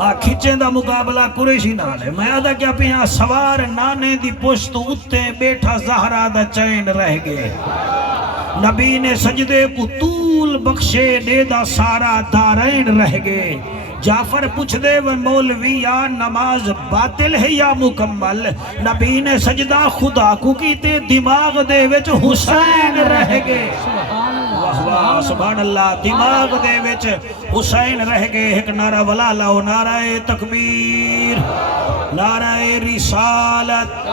کھچیں دا مقابلہ قریشی نال ہے میں آدھا کیا پہ سوار نانے دی پشت اتے بیٹھا زہرا دا چین رہ گئے نبی نے سجدے کو طول بخشے دے دا سارا دارین رہ گئے جعفر پوچھ دے وہ مولوی یا نماز باطل ہے یا مکمل نبی نے سجدہ خدا کو کیتے دماغ دے وچ حسین رہ گئے واہ واہ سبحان اللہ دماغ دے وچ حسین رہ گئے ایک نعرہ ولا لاؤ نعرہ تکبیر نعرہ رسالت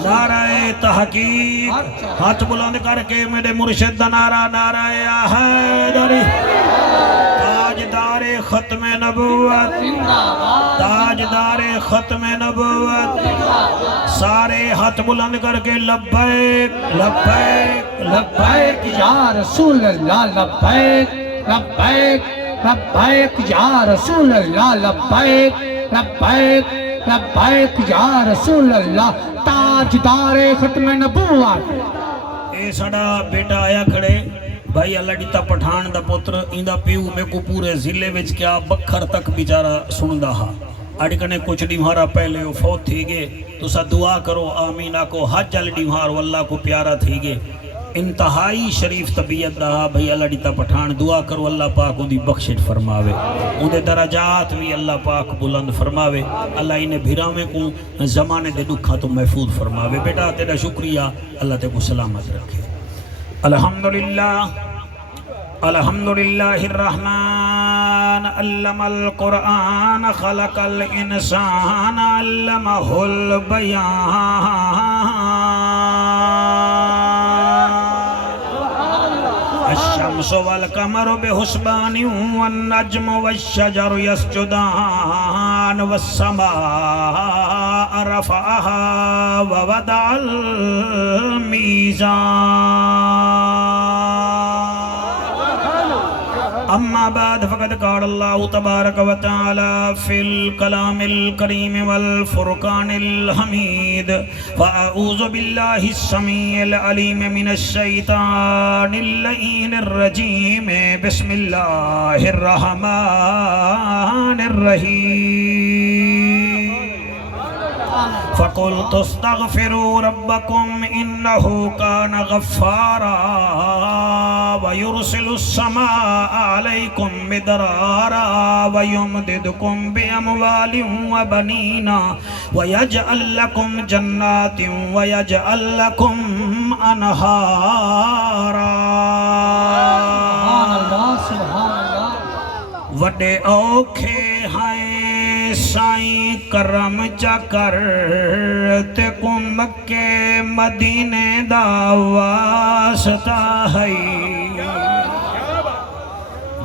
نعرہ تحقیق ہاتھ بلند کر کے میرے مرشد دا نعرہ نعرہ حیدری تاجدار ختم نبوت تاجدار ختم نبوت سارے ہاتھ بلند کر کے لبیک لبیک لبیک یا رسول اللہ لبیک لبیک لبیک یا رسول اللہ لبیک لبیک لبیک یا رسول اللہ تاجدار ختم نبوت اے سڑا بیٹا آیا کھڑے بھائی اللہ دیتا پٹھان دا پتر ایندہ پیو میں کو پورے ضلع وچ کیا بکھر تک بیچارہ سن دا اڑکنے کچھ ڈیمہارا پہلے وہ فوت تھی گے تو سا دعا کرو آمینہ کو حج علی ڈیمہار واللہ کو پیارا تھی گے انتہائی شریف طبیعت دا بھائی اللہ دیتا پٹھان دعا کرو اللہ پاک ان دی بخشت فرماوے ان دے درجات بھی اللہ پاک بلند فرماوے اللہ انہیں بھیرامے کو زمانے دے دکھا تو محفوظ فرماوے بیٹا تیرا شکریہ اللہ تے کو سلامت رکھے الحمدللہ الحمدللہ الرحمن علم القرآن خلق الانسان علمہ البیان الشمس والقمر بحسبان والنجم والشجر يسجدان والسماء رفعها ووضع الميزان اما بعد فقد قال الله تبارك وتعالى في الكلام الكريم والفرقان الحميد فأعوذ بالله السميع العليم من الشيطان اللعين الرجيم بسم الله الرحمن الرحيم فقلت استغفروا ربكم إنه كان غفارا ويرسل السماء عليكم مدرارا ويمددكم بأموال وبنين ويجعل لكم جنات ويجعل لكم أنهارا سبحان الله سبحان الله وڈے اوکھے ہیں سائیں کرم چا کر تے کو مکے مدینے دا واسطہ ہے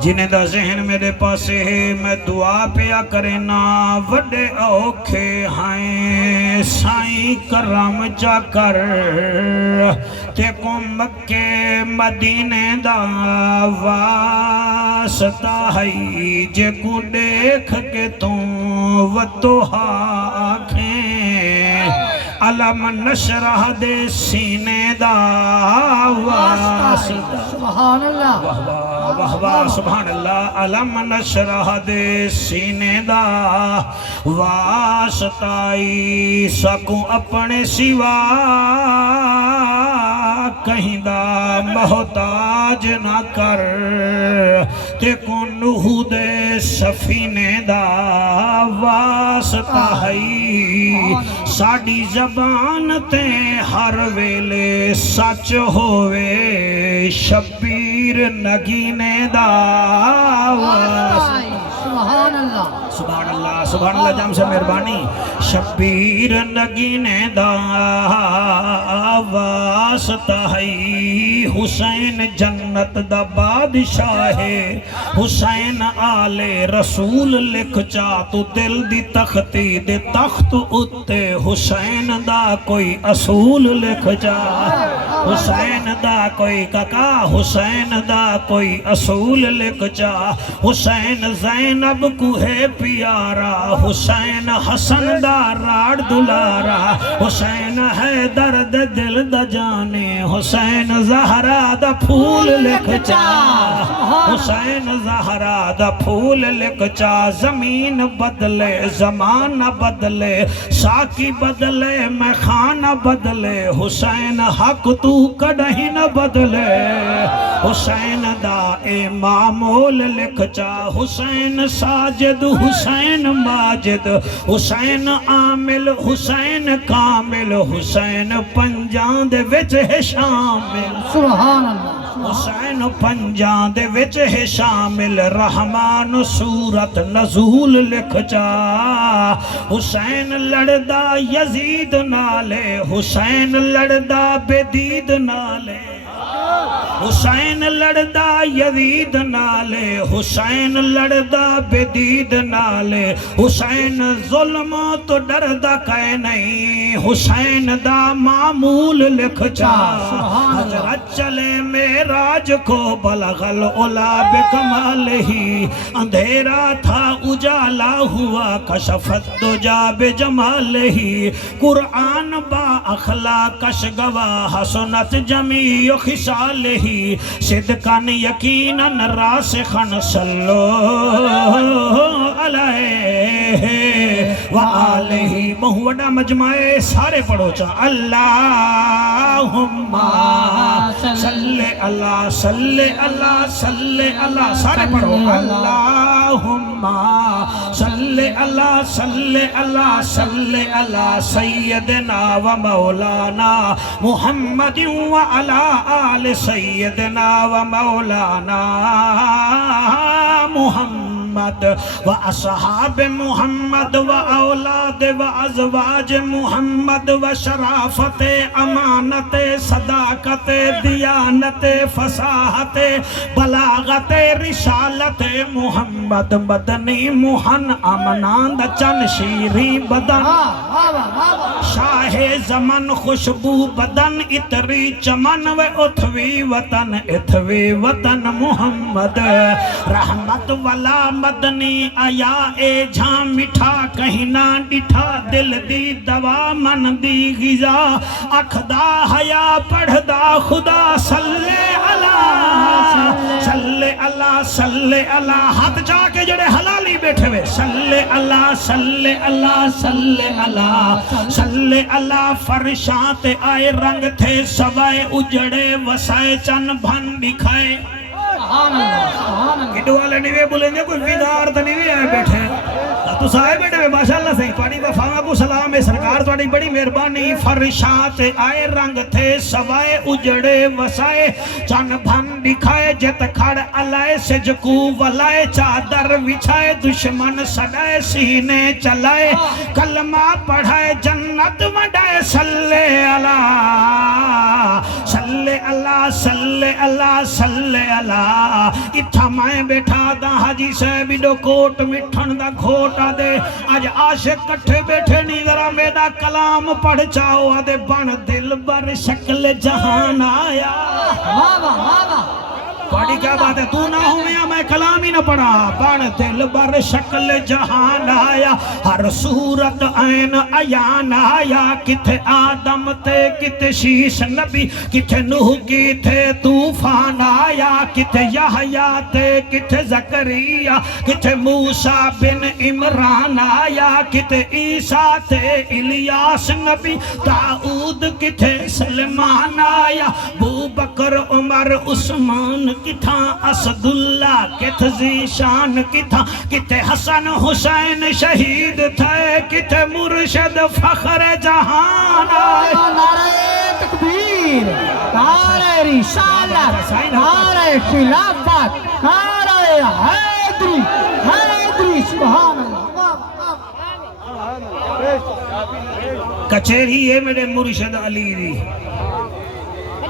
جنہیں دا ذہن میرے پاسے ہے میں دعا پیا کرنا وڈے اوکھے ہیں سائیں کرم چا کر تے کو مکے مدینے دا واسطہ ہے جے کو دیکھ کے تو وطوہا آنکھیں علم نشرح دے سینے دا واسطہ سبحان اللہ واہ واہ سبحان اللہ علم نشرح دے سینے دا واسطائی سکوں اپنے سوا کہیں دا محتاج نہ کر تے کو نوح دے سفینے دا واسطہ ہے ساڑی زبان تے ہر ویلے سچ ہوئے شبیر نگینے دا سبحان اللہ سبحان اللہ سبحان اللہ جام سے مہربانی شبیر نگینے دا واسطہ ہے حسین جنت دا بادشاہ ہے حسین آل رسول لکھ چا تو دل دی تختی دے تخت اتے حسین دا کوئی اصول لکھ چا حسین دا کوئی ککا حسین دا کوئی اصول لکھ جا حسین زینب کو ہے پیارا حسین حسن دا راڑ دلارا حسین ہے درد دل دا جانے حسین زہرا دا پھول لکھ جا حسین زہرا دا پھول لکھ جا زمین بدلے زمانہ بدلے ساکی بدلے میں خانہ بدلے حسین حق تو کڑہیں نہ بدلے حسین دا اے معمول لکھ جا حسین ساجد حسین ماجد حسین عامل حسین کامل حسین پنجان دے وچ ہے شامل سبحان اللہ حسین پنجان دے وچ ہے شامل رحمان سورت نزول لکھ جا حسین لڑدا یزید نالے حسین لڑدا بدید نالے حسین لڑدا یزید نالے حسین لڑدا بدید نالے حسین ظلم تو ڈردا کہے نہیں حسین دا معمول لکھ جا حضرت چلے معراج کو بلغ العلا بکمالہی اندھیرا تھا اجالا ہوا کشفت دجا بجمالہی قرآن با اخلاقش گواہ سنت جمیع خصالہی صدقاً یقیناً راسخاً صلو علیہ وآلہ بہو وڈا مجمعے سارے پڑھو چاہ اللہم صلی اللہ صلی اللہ صلی اللہ سارے پڑھو اللہم صلی اللہ صلی اللہ صلی اللہ سیدنا و مولانا محمد وعلا آل سیدنا و مولانا محمد و اصحاب محمد و اولاد و ازواج محمد و شرافت امانت صداقت دیانت فصاحت بلاغت رسالت محمد مدنی محن امناند چن شیری بدن شاہ زمن خوشبو بدن اتری چمن و اتھوی وطن محمد رحمت والا مدنی آیا اے جھاں مٹھا کہیں نہ ڈٹھا دل دی دوا من دی غذا اکھدا حیا پڑھدا خدا صلی اللہ صلی اللہ صلی اللہ ہاتھ جا کے جڑے حلالی بیٹھے ہوئے صلی اللہ صلی اللہ صلی اللہ صلی اللہ فرشات آئے رنگ تھے سوائے اجڑے وسائے چن بھن دکھائے گھڑو والے نیوے بولیں گے کوئی ویدار تو نیوے آئے بیٹھے تو سائے بیٹھے ہوئے ماشاءاللہ سے پاڑی وفاہ کو سلام ہے سرکار تو بڑی مہربانی فرشات آئے رنگ تھے سوائے اجڑے وسائے چن بھن دکھائے جت کھڑ علائے سجکو ولائے چادر وچھائے دشمن سڑائے سینے چلائے کلمہ پڑھائے جنت وڈائے صلی اللہ صلی اللہ صلی اللہ صلی اللہ اتھا میں بیٹھا دا حاجی صاحب دو کوٹ مٹھن دا گھوٹا دے آج عاشق کٹھے بیٹھے نہیں ذرا میرا کلام پڑھ چاہو آدھے بن دل بر شکل جہان آیا پڑھی کیا بات ہے تو نہ ہوں یا میں کلام ہی نہ پڑھا بن دل بر شکل جہان آیا ہر صورت عین عیان آیا کتھے آدم تے کتھے شیش نبی کتھے نوح کتھے طوفان آیا کتھے یحییٰ تے کتھے زکریا کتھے موسیٰ بن عمران آیا کتھے عیسیٰ تے الیاس نبی داؤد کتھے سلمان آیا ابو بکر عمر عثمان کتھا اسد اللہ کتھ زیشان کتھے حسن حسین شہید تھے کتھے مرشد فخر جہان آئے نعرہ تکبیر نعرہ رسالت نعرہ خلافت نعرہ حیدری سبحان اللہ کچھری ہے میرے مرشد علی دی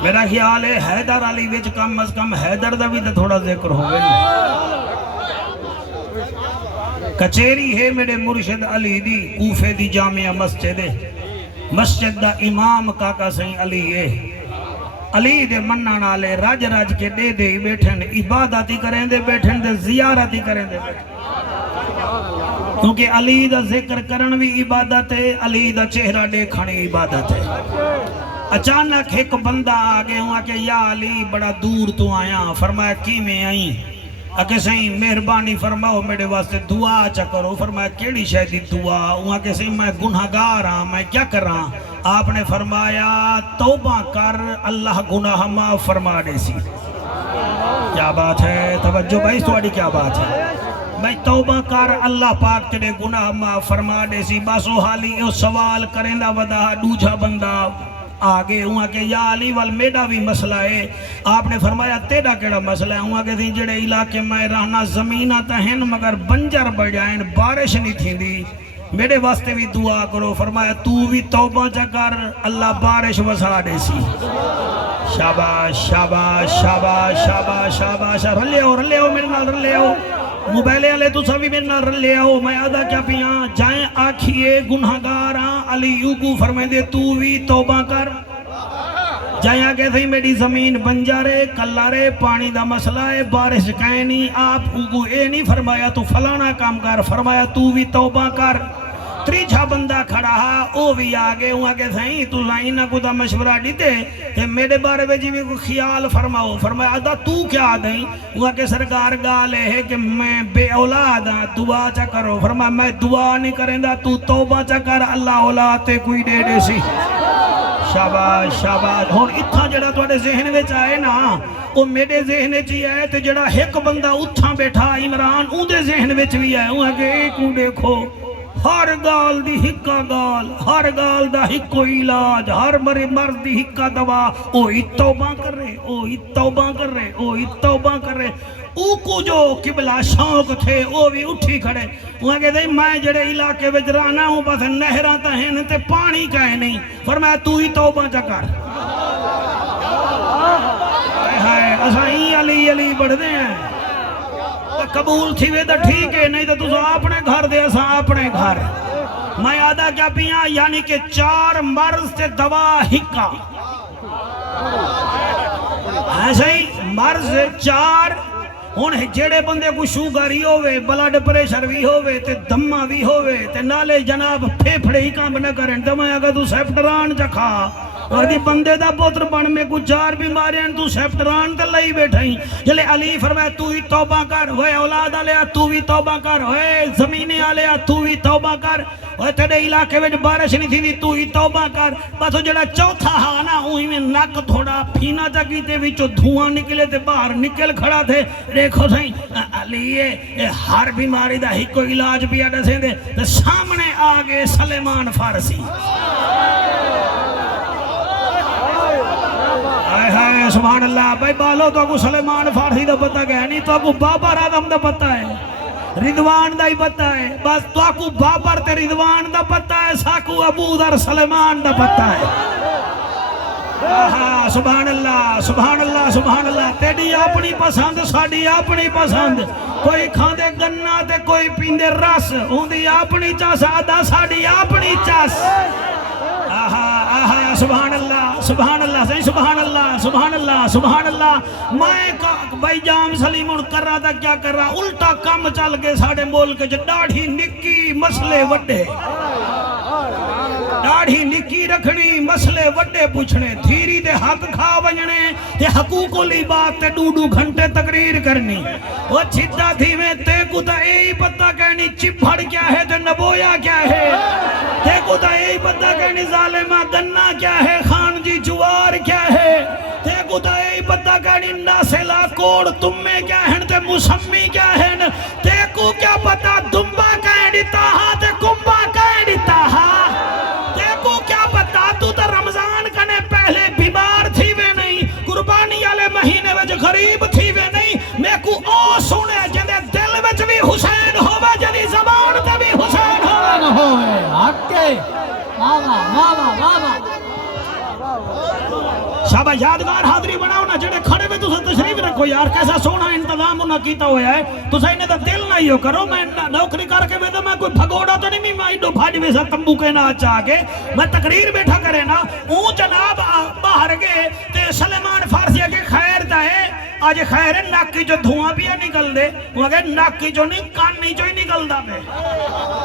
میرا خیال ہے حیدر علی وچ کم از کم حیدر دا بھی تھوڑا ذکر ہو گئے کچھری ہے میرے مرشد علی دی کوفے دی جامعہ مسجد دا امام کاکا سہیں علی ہے علی دے منن والے رج رج کے دے دے بیٹھن عبادت ہی کریں دے بیٹھن دے زیارت ہی کریں دے بیٹھن کیونکہ علی دا ذکر کرن بھی عبادت ہے علی دا چہرہ دیکھن عبادت ہے اچانک ایک بندہ آگے ہوا کہ یا علی بڑا دور تو آیا فرمایا کی میں آئی اکے سہیں مہربانی فرماؤ میرے واسطے دعا چا کرو فرمایا کیڑی شاید دعا ہوا کہ سہیں میں گناہگار ہاں میں کیا کر رہا آپ نے فرمایا توبہ کر اللہ گناہ معاف فرما دے سی کیا بات ہے توجہ بھائی تھوڑی کیا بات ہے بھائی توبہ کر اللہ پاک تیرے گناہ معاف فرما دے سی بس وہ حالی او سوال کریں دا ودا دوجھا بندہ آگے ہوا کہ یا علی وال میڈا بھی مسئلہ ہے آپ نے فرمایا تیڑا کیڑا مسئلہ ہے ہوا کہ تھی جڑے علاقے میں رہنا زمینہ تہن مگر بنجر بجائیں بارش نہیں تھی دی میرے واسطے بھی دعا کرو فرمایا تو بھی توبہ جا کر اللہ بارش وسا دے سی شاباش شاباش شاباش شاباش شاباش رلے ہو میرے نال رلے ہو موبائلے والے تو سبھی میرے نال رلے ہو میں آدھا کیا پیاں جائیں آکھیے گناہگاراں علی یوگو فرمائے دے تو بھی توبہ کر جائیں آگے تھی میری زمین بنجارے کلارے پانی دا مسئلہ ہے بارش کہیں نہیں آپ کو اے نہیں فرمایا تو فلانا کام کر فرمایا تو بھی توبہ کر تریجھا بندہ کھڑا ہا او بھی آگے ہوں آگے سائیں تو سائیں نہ کو دا مشورہ دیتے کہ میرے بارے میں جی بھی کوئی خیال فرماؤ فرمایا آدھا تو کیا آدھیں ہوں آگے سرکار گالے ہے کہ میں بے اولاد ہاں دعا چا کرو فرمایا میں دعا نہیں کریں دا تو توبہ چا کر اللہ اولاد تے کوئی دے دے سی شاباش شاباش ہون اتھا جڑا تو اڑے ذہن میں چاہے نا وہ میرے ذہن چی ہے تے جڑا ایک بندہ اتھا بیٹھا عمران اون دے ذہن میں چوی ہے ہوں آگے ایک ہوں دیکھو ہر گال دی ہکا گال ہر گال دا ہکو علاج ہر مرے مرد دی ہکا دوا اوہی توبہ کر رہے اوہی توبہ کر رہے اوہی توبہ کر رہے او کو جو قبلہ شوق تھے وہ بھی اٹھی کھڑے وہاں کہتے ہیں میں جڑے علاقے وچ رہنا ہوں بس نہراں ہیں تے پانی کہیں نہیں فرمایا تو ہی توبہ چا کر اساں ہی علی علی بڑھ دے ہیں قبول تھی وے تو ٹھیک ہے نہیں تو تو اپنے گھر دے اساں اپنے گھر میں آدھا کیا پیاں یعنی کہ 4 مرض تے دوا ہکا ایسے ہی مرض 4 ہون جیڑے بندے کو شوگر ہی ہوئے بلڈ پریشر بھی ہوئے تے دمہ بھی ہوئے تے نالے جناب پھیپھڑے ہی کام نہ کریں تو میں اگر تو سیپٹران چکھا اور بندے دا پوتر بن میں کچھ 4 بیماری ہیں تو سیپٹران تے لئی بیٹھیں جلے علی فرمائے تو ہی توبہ کر ہوئے اولاد آلیا تو بھی توبہ کر ہوئے زمینیں آلیا تو بھی توبہ کر ہوئے تیرے علاقے میں بارش نہیں تھی تو ہی توبہ کر بس وہ جڑا چوتھا ہانا ہوئی میں نک تھوڑا پھینا جاگی تے بھی جو دھواں نکلے تے باہر نکل کھڑا تھے دیکھو سہیں علی ہر بیماری دا ہی کوئی علاج بھی آڈا سے دے تے سامنے آگے سلیمان فارسی سبحان اللہ بھائی بالو تو کو سلیمان فارسی دا پتہ گیا نہیں تو کو بابر آدم دا پتہ ہے رضوان دا ہی پتہ ہے بس تو کو بابر تے رضوان دا پتہ ہے ساکو ابو در سلیمان دا پتہ ہے سبحان اللہ سبحان اللہ سبحان اللہ تیری اپنی پسند ساڑی اپنی پسند کوئی کھاندے گنہ تے کوئی پیندے رس ہوندی اپنی چاس آدھا ساڑی اپنی چاس سبحان اللہ سبحان اللہ صحیح سبحان اللہ سبحان اللہ سبحان اللہ میں بھائی جام سلیم ان کر رہا تھا کیا کر رہا الٹا کام چل کے ساڑھے ملک جو ڈاڑھی نکی مسئلے وڈے ڈاڑھی نکی رکھنی مسئلے وڈے پوچھنے دھیری دے حق کھا بجنے تے حقوق لی بات تے 2 گھنٹے تقریر کرنی وہ چھتا تھی میں تے کو تا اے پتہ کہنی چپھڑ کیا ہے تے نبویا کیا ہے تے کو تا اے پتہ کہنی ظالمہ گنہ کیا ہے خان جی جوار کیا ہے تے کو تا اے پتہ کہنی ناسلہ کوڑ تمہیں کیا ہے تے مسمی کیا ہے تے کو کیا پتہ دمبا کہنی تاہا تے کمبا کہنی تاہا رمضان کنے پہلے بیمار تھی وے نہیں قربانی والے مہینے وچ غریب تھی وے نہیں میں کو او سنے جدے دل وچ بھی حسین ہوے جدی زبان تے بھی حسین ہوے حق کے واہ شابہ یادگار حاضری بناؤ نا جڑے کھڑے میں تو تشریف رکھو یار کیسا سونا انتظام انہاں کیتا ہویا ہے تو صحیح نے تو دل نہیں ہو کرو میں نوکری کر کے میں تو میں کوئی بھگوڑا تو نہیں میں ایڈو بھاڑی ویسا تمبو کے نہ چاہ کے میں تقریر بیٹھا کرے نا اون جناب باہر گئے تے سلیم آج خیر ناکی جو دھواں بھی نکل دے وہ اگر ناکی جو نہیں کانی جو ہی نکل دا بے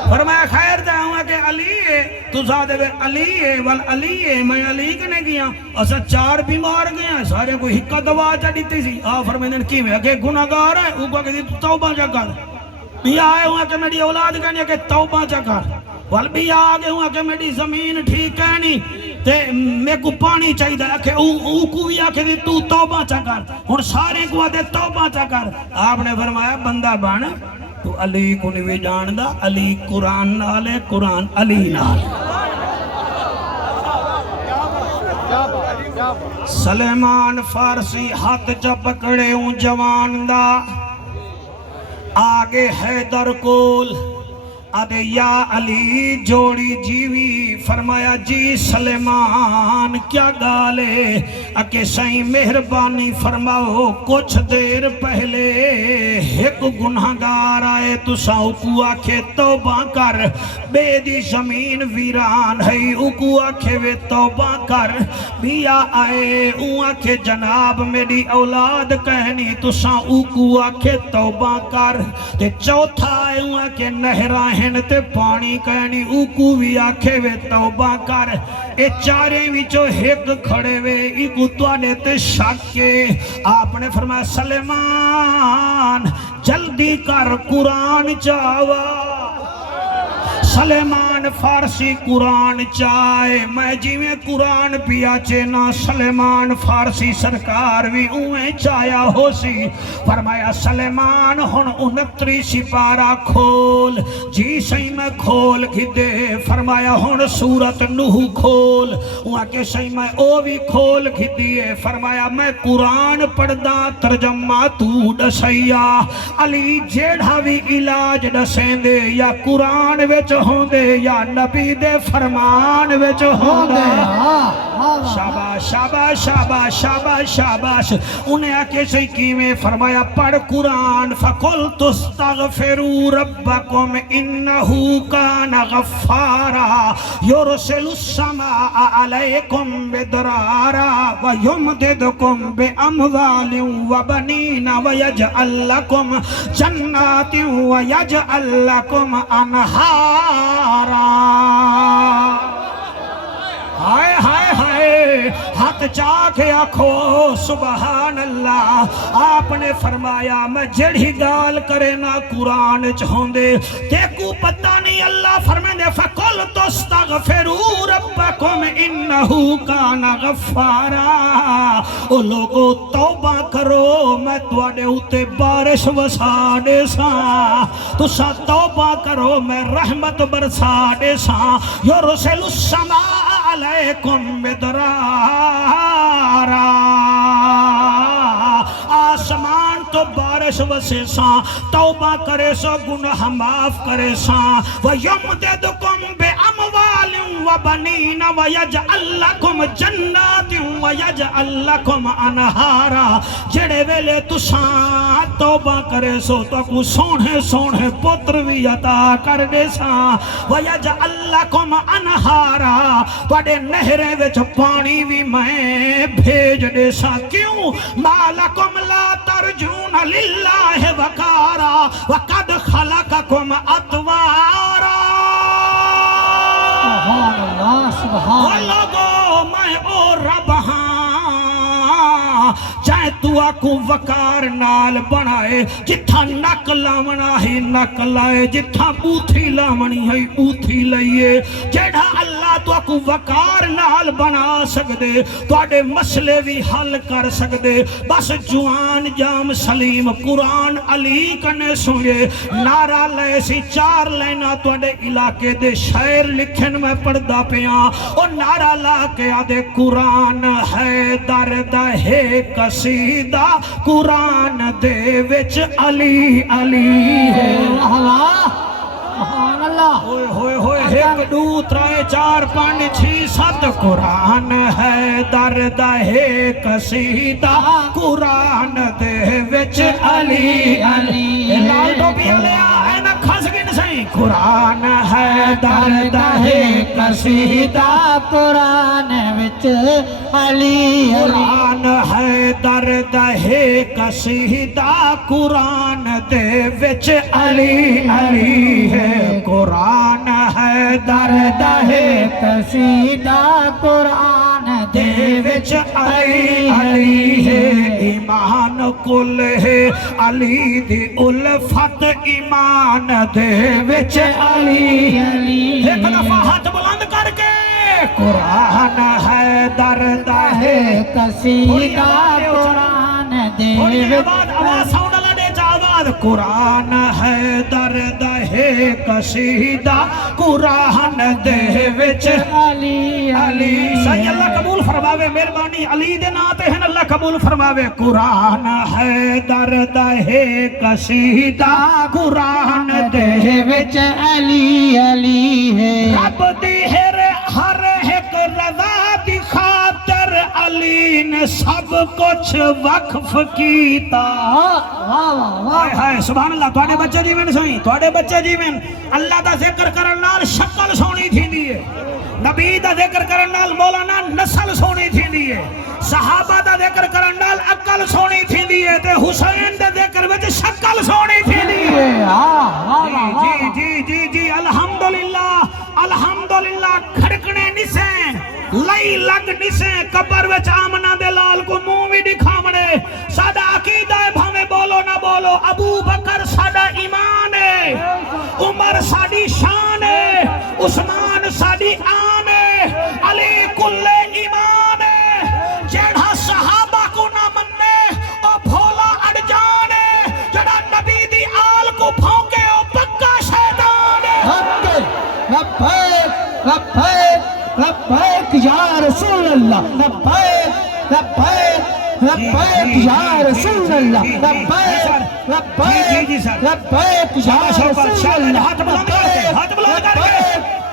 فرمایا خیر دے ہوں کہ علی ہے تو زیادہ بے علی ہے والعلی ہے میں علی کنے گیا اسا 4 بیمار گیا سارے کو ہکا دوا چا دیتی سی فرمائیں کی میں کہ گناہگار ہے وہ کہا کہ توبہ چا کر بھی آئے ہوں کہ میری اولاد کہنی کہ توبہ چا کر وال بھی آگے ہوں کہ میری زمین ٹھیک ہے نہیں تے میں کو پانی چاہی دا کہ او کو بھی آکے دی تو توبہ چا کر اور سارے کو آدھے توبہ چا کر آپ نے فرمایا بندہ بان تو علی کو نہیں جان دا علی قرآن نالے قرآن علی نالے سلیمان فارسی ہاتھ چا پکڑے ہوں جوان دا آگے حیدر کول آدھے یا علی جوڑی جیوی فرمایا جی سلیمان کیا گالے اکے سائیں مہربانی فرماؤ کچھ دیر پہلے ایک گناہگار آئے تو ساؤ کو آکھے توبہ کر بے دی زمین ویران ہے او کو آکھے وے توبہ کر بیا آئے او آکھے جناب میری اولاد کہنی تو ساؤ کو آکھے توبہ کر تے چوتھا آئے او آکھے نہرائیں تے پانی کہنی اوکو بھی آکھے وے توبہ کر اے چارے وچو ایک کھڑے وے ایکو توانے تے شاکے آپ نے فرمایا سلیمان جلدی کر قرآن چاوا سلیمان فارسی قرآن چاہے میں جی میں قرآن پیا چینا سلیمان فارسی سرکار بھی اویں چایا ہو سی فرمایا سلیمان ہن 29 سپارہ کھول جی صحیح میں کھول کی دے فرمایا ہن سورت نوح کھول وہاں کے صحیح میں او بھی کھول کی دیے فرمایا میں قرآن پڑھدا ترجمہ تو ڈسیا علی جیڑھا بھی علاج ڈسیں دے یا قرآن وچ ہوں دے یا نبی دے فرمان وچ ہوں دے شاباش شاباش شاباش شاباش شاباش انہیں آکے سے کیویں فرمایا پڑھ قرآن فَقُلْتُ اسْتَغْفِرُوا رَبَّكُمْ إِنَّهُ كَانَ غَفَّارًا يُرْسِلُ السَّمَاءَ عَلَيْكُمْ بِدْرَارًا وَيُمْدِدْكُمْ بِأَمْوَالٍ وَبَنِينَ وَيَجْعَلْ لَكُمْ جَنَّاتٍ وَيَجْعَلْ لَكُمْ أَنْهَارًا ہائے ہائے ہائے ہاتھ چاکے آکھو سبحان اللہ آپ نے فرمایا میں جڑی گال کرے نا قرآن چھوندے دیکھو پتہ نہیں اللہ فرمائے دے فَقُلْتُ اسْتَغْفِرُوا رَبَّكُمْ إِنَّهُ كَانَ غَفَّارًا او لوگو توبہ کرو میں تواڈے ہوتے بارش وسا دے ساں تسا توبہ کرو میں رحمت برسا دے ساں یرسل السماء علیکم مدرارا آسمان تو بارش وسے ساں توبہ کرے سو گناہ معاف کرے ساں وَيُمْدِدْكُمْ بِأَمْوَالٍ وَبَنِينَ وَيَجْعَلْ لَكُمْ جَنَّاتٍ وَيَجْعَلْ لَكُمْ أَنْهَارًا جڑے ویلے تساں توبہ کرے سو تو کو سونے سونے پتر بھی عطا کر دے ساں وَيَجْعَلْ لَكُمْ أَنْهَارًا وڈے نہریں وچ پانی بھی میں بھیج دے ساں کیوں مَالَكُمْ لَا تَرْجُونَ لِلَّهِ وَقَارًا وَقَدْ خَلَقَكُمْ أَطْوَارًا سبحان اللہ سبحان اللہ لوگو میں او رب ہاں چاہے تو آکو وقار نال بنائے جتھا نک لاونا ہی نک لائے جتھا بوتھی لاونی ہے بوتھی لائیے جیڑا اللہ تو آکو وقار نال بنا سکدے تو آڈے مسئلے بھی حل کر سکدے بس جوان جام سلیم قرآن علی کنے سنگے نعرہ لے سی 4 لینا تو آڈے علاقے دے شاعر لکھن میں پڑھدا پیاں اور نعرہ لا کے آدھے قرآن ہے درد ہے قصیدہ قرآن دے وچ علی علی ہے سبحان اللہ ہوئے ہوئے ہوئے 1 2 3 4 5 6 7 قرآن ہے درد ہے قصیدہ قرآن دے وچ علی علی لال ٹوپی علیہ ہے نا کھس گن سائیں قرآن ہے درد ہے قصیدہ قرآن وچ علی قرآن ہے درد ہے قصیدہ قرآن دے وچ علی علی ہے قرآن ہے درد ہے قصیدہ قرآن دے وچ علی علی ہے ایمان کل ہے علی دی الفت ایمان دے وچ علی علی ایک دفعہ ہاتھ بلند کر کے قرآن ہے درد ہے قصیدہ قرآن دے آواز ساؤنڈ اللہ دے آواز قرآن ہے درد ہے قصیدہ قرآن دے وچ علی علی صحیح اللہ قبول فرماوے مہربانی علی دے ناتے ہیں اللہ قبول فرماوے قرآن ہے درد ہے قصیدہ قرآن دے وچ علی علی ہے رب دی ہر ایک رضا دی خاطر علی نے سب کچھ وقف کیتا سبحان اللہ توڑے بچے جیویں سوئی توڑے بچے جیویں اللہ دا ذکر کرن نال شکل سونی تھیندی ہے نبی دا ذکر کرن نال مولانا نسل سونی تھیندی ہے صحابہ دا ذکر کرن نال عقل سونی تھیندی ہے تے حسین دا ذکر وچ شکل سونی تھیندی ہے جی جی جی جی الحمدللہ الحمدللہ کھڑکنے نسیں لئی لگ نسیں قبر وچ آمنہ دے لال کو منہ بھی دکھاونے سادہ عقیدہ ہے بھامے بولو نہ بولو ابو بکر سادہ ایمان ہے عمر سادی شان ہے عثمان سادی آن ہے علی کل ایمان ہے جیڑا صحابہ کو نہ مننے او بھولا اڑ جانے جڑا نبی دی آل کو بھونکے او پکا شیطان ہے لبیک لبیک لبیک یا رسول اللہ لبیک لبیک لبیک یا رسول اللہ لبیک لبیک لبیک یا رسول اللہ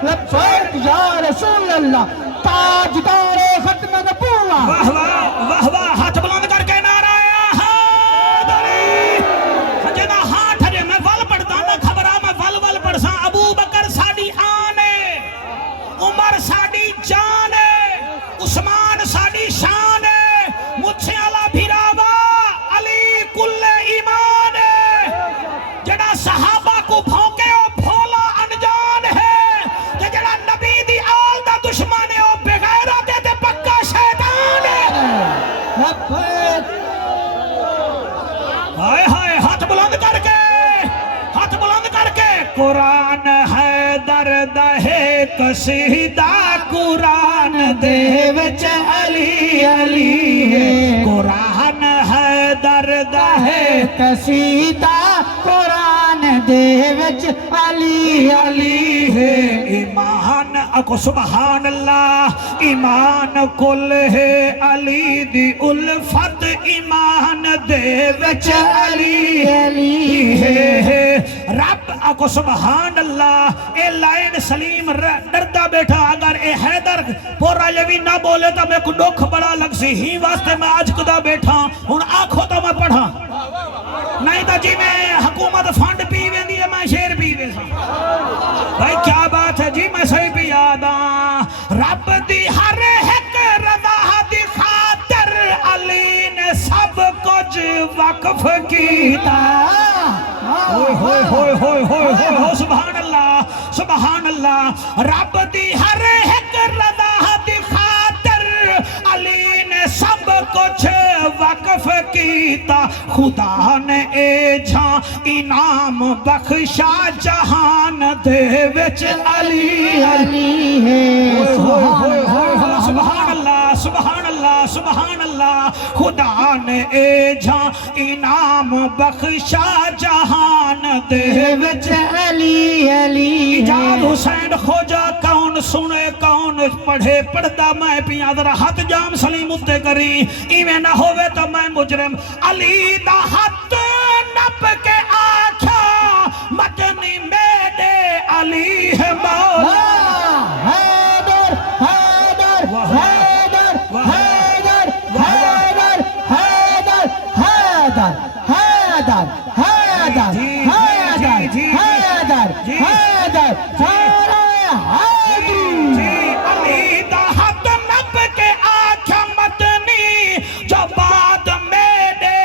لبیک یا رسول اللہ تاجدار ختم نبوہ واہ واہ واہ واہ ہاتھ بلند کر کے نعرہ حیدری جنا ہاتھ ہے میں ول پڑھتا میں خبرہ میں ول پڑھساں ابو بکر ساڑی آنے عمر ساڑی جانے عثمان ساڑی شان ہے مجھ سے علا بھیراوا علی کل ایمان ہے جڑا صحابہ کو بھونکے او بھولا انجان ہے جڑا نبی دی آل دا دشمن ہے او بغیرت ہے تے پکا شیطان ہے ہائے ہائے ہاتھ بلند کر کے قرآن ہے درد ہے قصیدہ قرآن دے وچ علی علی ہے قرآن ہے درد ہے قصیدہ قرآن دے وچ علی علی ہے ایمان اکو سبحان اللہ ایمان کل ہے علی دی الفت ایمان دے وچ علی علی ہے رب اکو سبحان اللہ اے لائن سلیم ڈردہ بیٹھا اگر اے حیدر پورا یوی نہ بولے تو میں کو دکھ بڑا لگ سی ہی واسطے میں آج کدا بیٹھا ان آنکھوں تو میں پڑھا نہیں تو جی میں حکومت فنڈ پیویں دی میں شیر پیویں سا بھائی کیا بات ہے جی میں صحیح بھی یادا رب دی ہر ایک رضا دی خاطر علی نے سب کچھ وقف کیتا سبحان اللہ سبحان اللہ رب دی ہر ایک رضا دی خاطر علی نے سب کچھ وقف کیتا خدا نے اے جہاں انعام بخشا جہان دے وچ علی علی ہے سبحان اللہ سبحان اللہ سبحان اللہ خدا نے اے جہاں انعام بخشا جہان دے وچ علی علی ایجاد حسین خوجا کون سنے کون پڑھے پڑھدا میں پیاں ذرا ہاتھ جام سلیم اتے کری ایویں نہ ہوئے تو میں مجرم علی دا ہاتھ نپ کے آکھا مدنی میرے علی ہے مولا حیدر حیدر حیدر حیدر حیدر حیدر حیدر حیدر حیدر حیدر حیدر حیدر جی علی دا ہاتھ نپ کے آکھا مدنی جو بعد میرے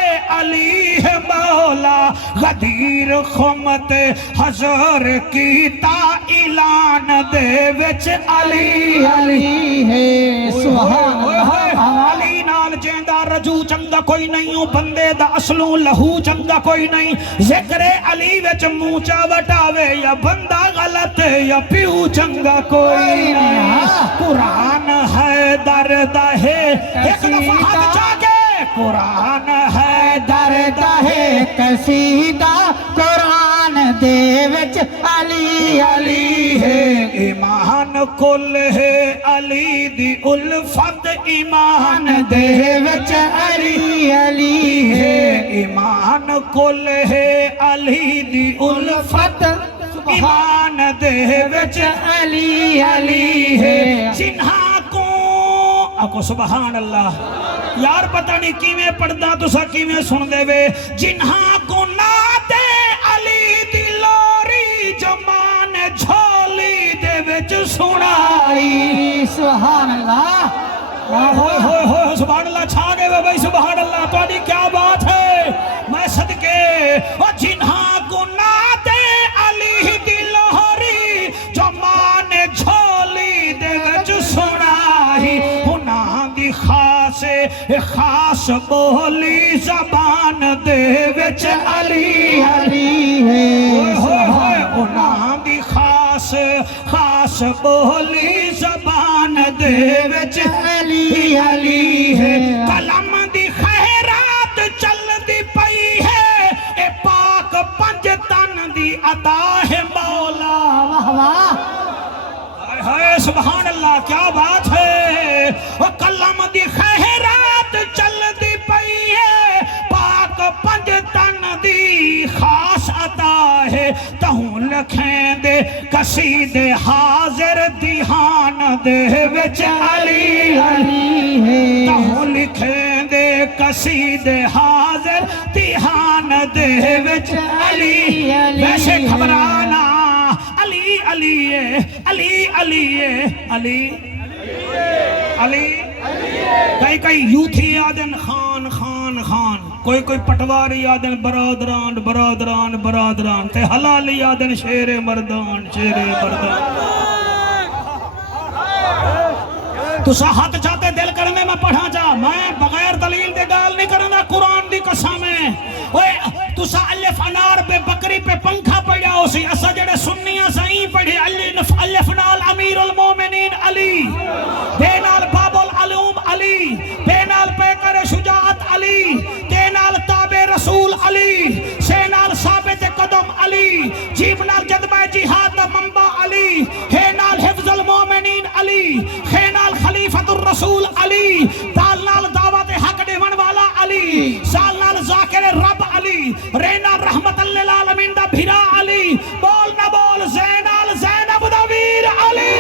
غدیر خمت حضور کیتا اعلان دے وچ علی علی ہے سبحان اللہ علی نال جیندا رجو چنگا کوئی نہیں ہوں بندے دا اصلوں لہو چنگا کوئی نہیں ذکر علی وچ موچا وٹاوے یا بندہ غلط یا پیو چنگا کوئی نہیں قرآن ہے درد ہے ایک دفعہ ہاتھ جاگے قرآن ہے درد ہے قصیدہ قرآن دے وچ علی علی ہے ایمان کل ہے علی دی الفت ایمان دے وچ علی علی ہے ایمان کل ہے علی دی الفت ایمان دے وچ علی علی ہے جنہاں کو سبحان اللہ یار پتہ نہیں کیویں پڑھدا تسا کیویں سن دے وے جنہاں کو نعت علی دی لوری جمان جھولی دے وچ سنائی سبحان اللہ ہوئے ہوئے ہوئے سبحان اللہ چھا گئے وے بھائی سبحان اللہ تو آنی کیا بات ہے میں صدقے اور جنہاں کو نعت علی دی لوری جمان جھولی دے وچ سنائی خاص بولی زبان دے وچ علی علی ہے انہاں دی خاص بولی زبان دے وچ علی علی ہے کلم دی خیرات چل دی پئی ہے اے پاک پنج تن دی عطا ہے مولا واہ واہ ہے سبحان اللہ کیا بات ہے وہ کلم دی خیرات چل دی پئی ہے پاک پنج تن دی خاص عطا ہے تہوں لکھیں دے قصید حاضر دیہان دے وچ علی علی ہے تہوں لکھیں دے قصید حاضر دیہان دے وچ علی ویسے گھبرانا علی علی علی علی علی علی کئی یوتھی آدن خان خان خان کوئی پٹواری آدن برادران برادران برادران تے حلالی آدن شیر مردان شیر مردان تو ہاتھ چاہتے دل کرنے میں پڑھا جا میں بغیر دلیل دے گال نہیں کرنا قرآن دی قسم ہے تو سا الف انار پہ بکری پہ پنکھا پڑھا ہو سی اسا جڑے سنیاں سائیں پڑھے الف نال امیر المومنین علی بے نال باب العلوم علی بے نال پیکر شجاعت علی تے نال تابع رسول علی سے نال ثابت قدم علی جیب نال جذبہ جہاد منبع علی ہے نال حفظ المومنین علی خے نال خلیفۃ الرسول علی دال نال دعوت حق دیون والا علی سال نال ذاکر رب علی رینا رحمت للعالمین دا بھیرا علی بول نہ بول زینال زینب دا ویر علی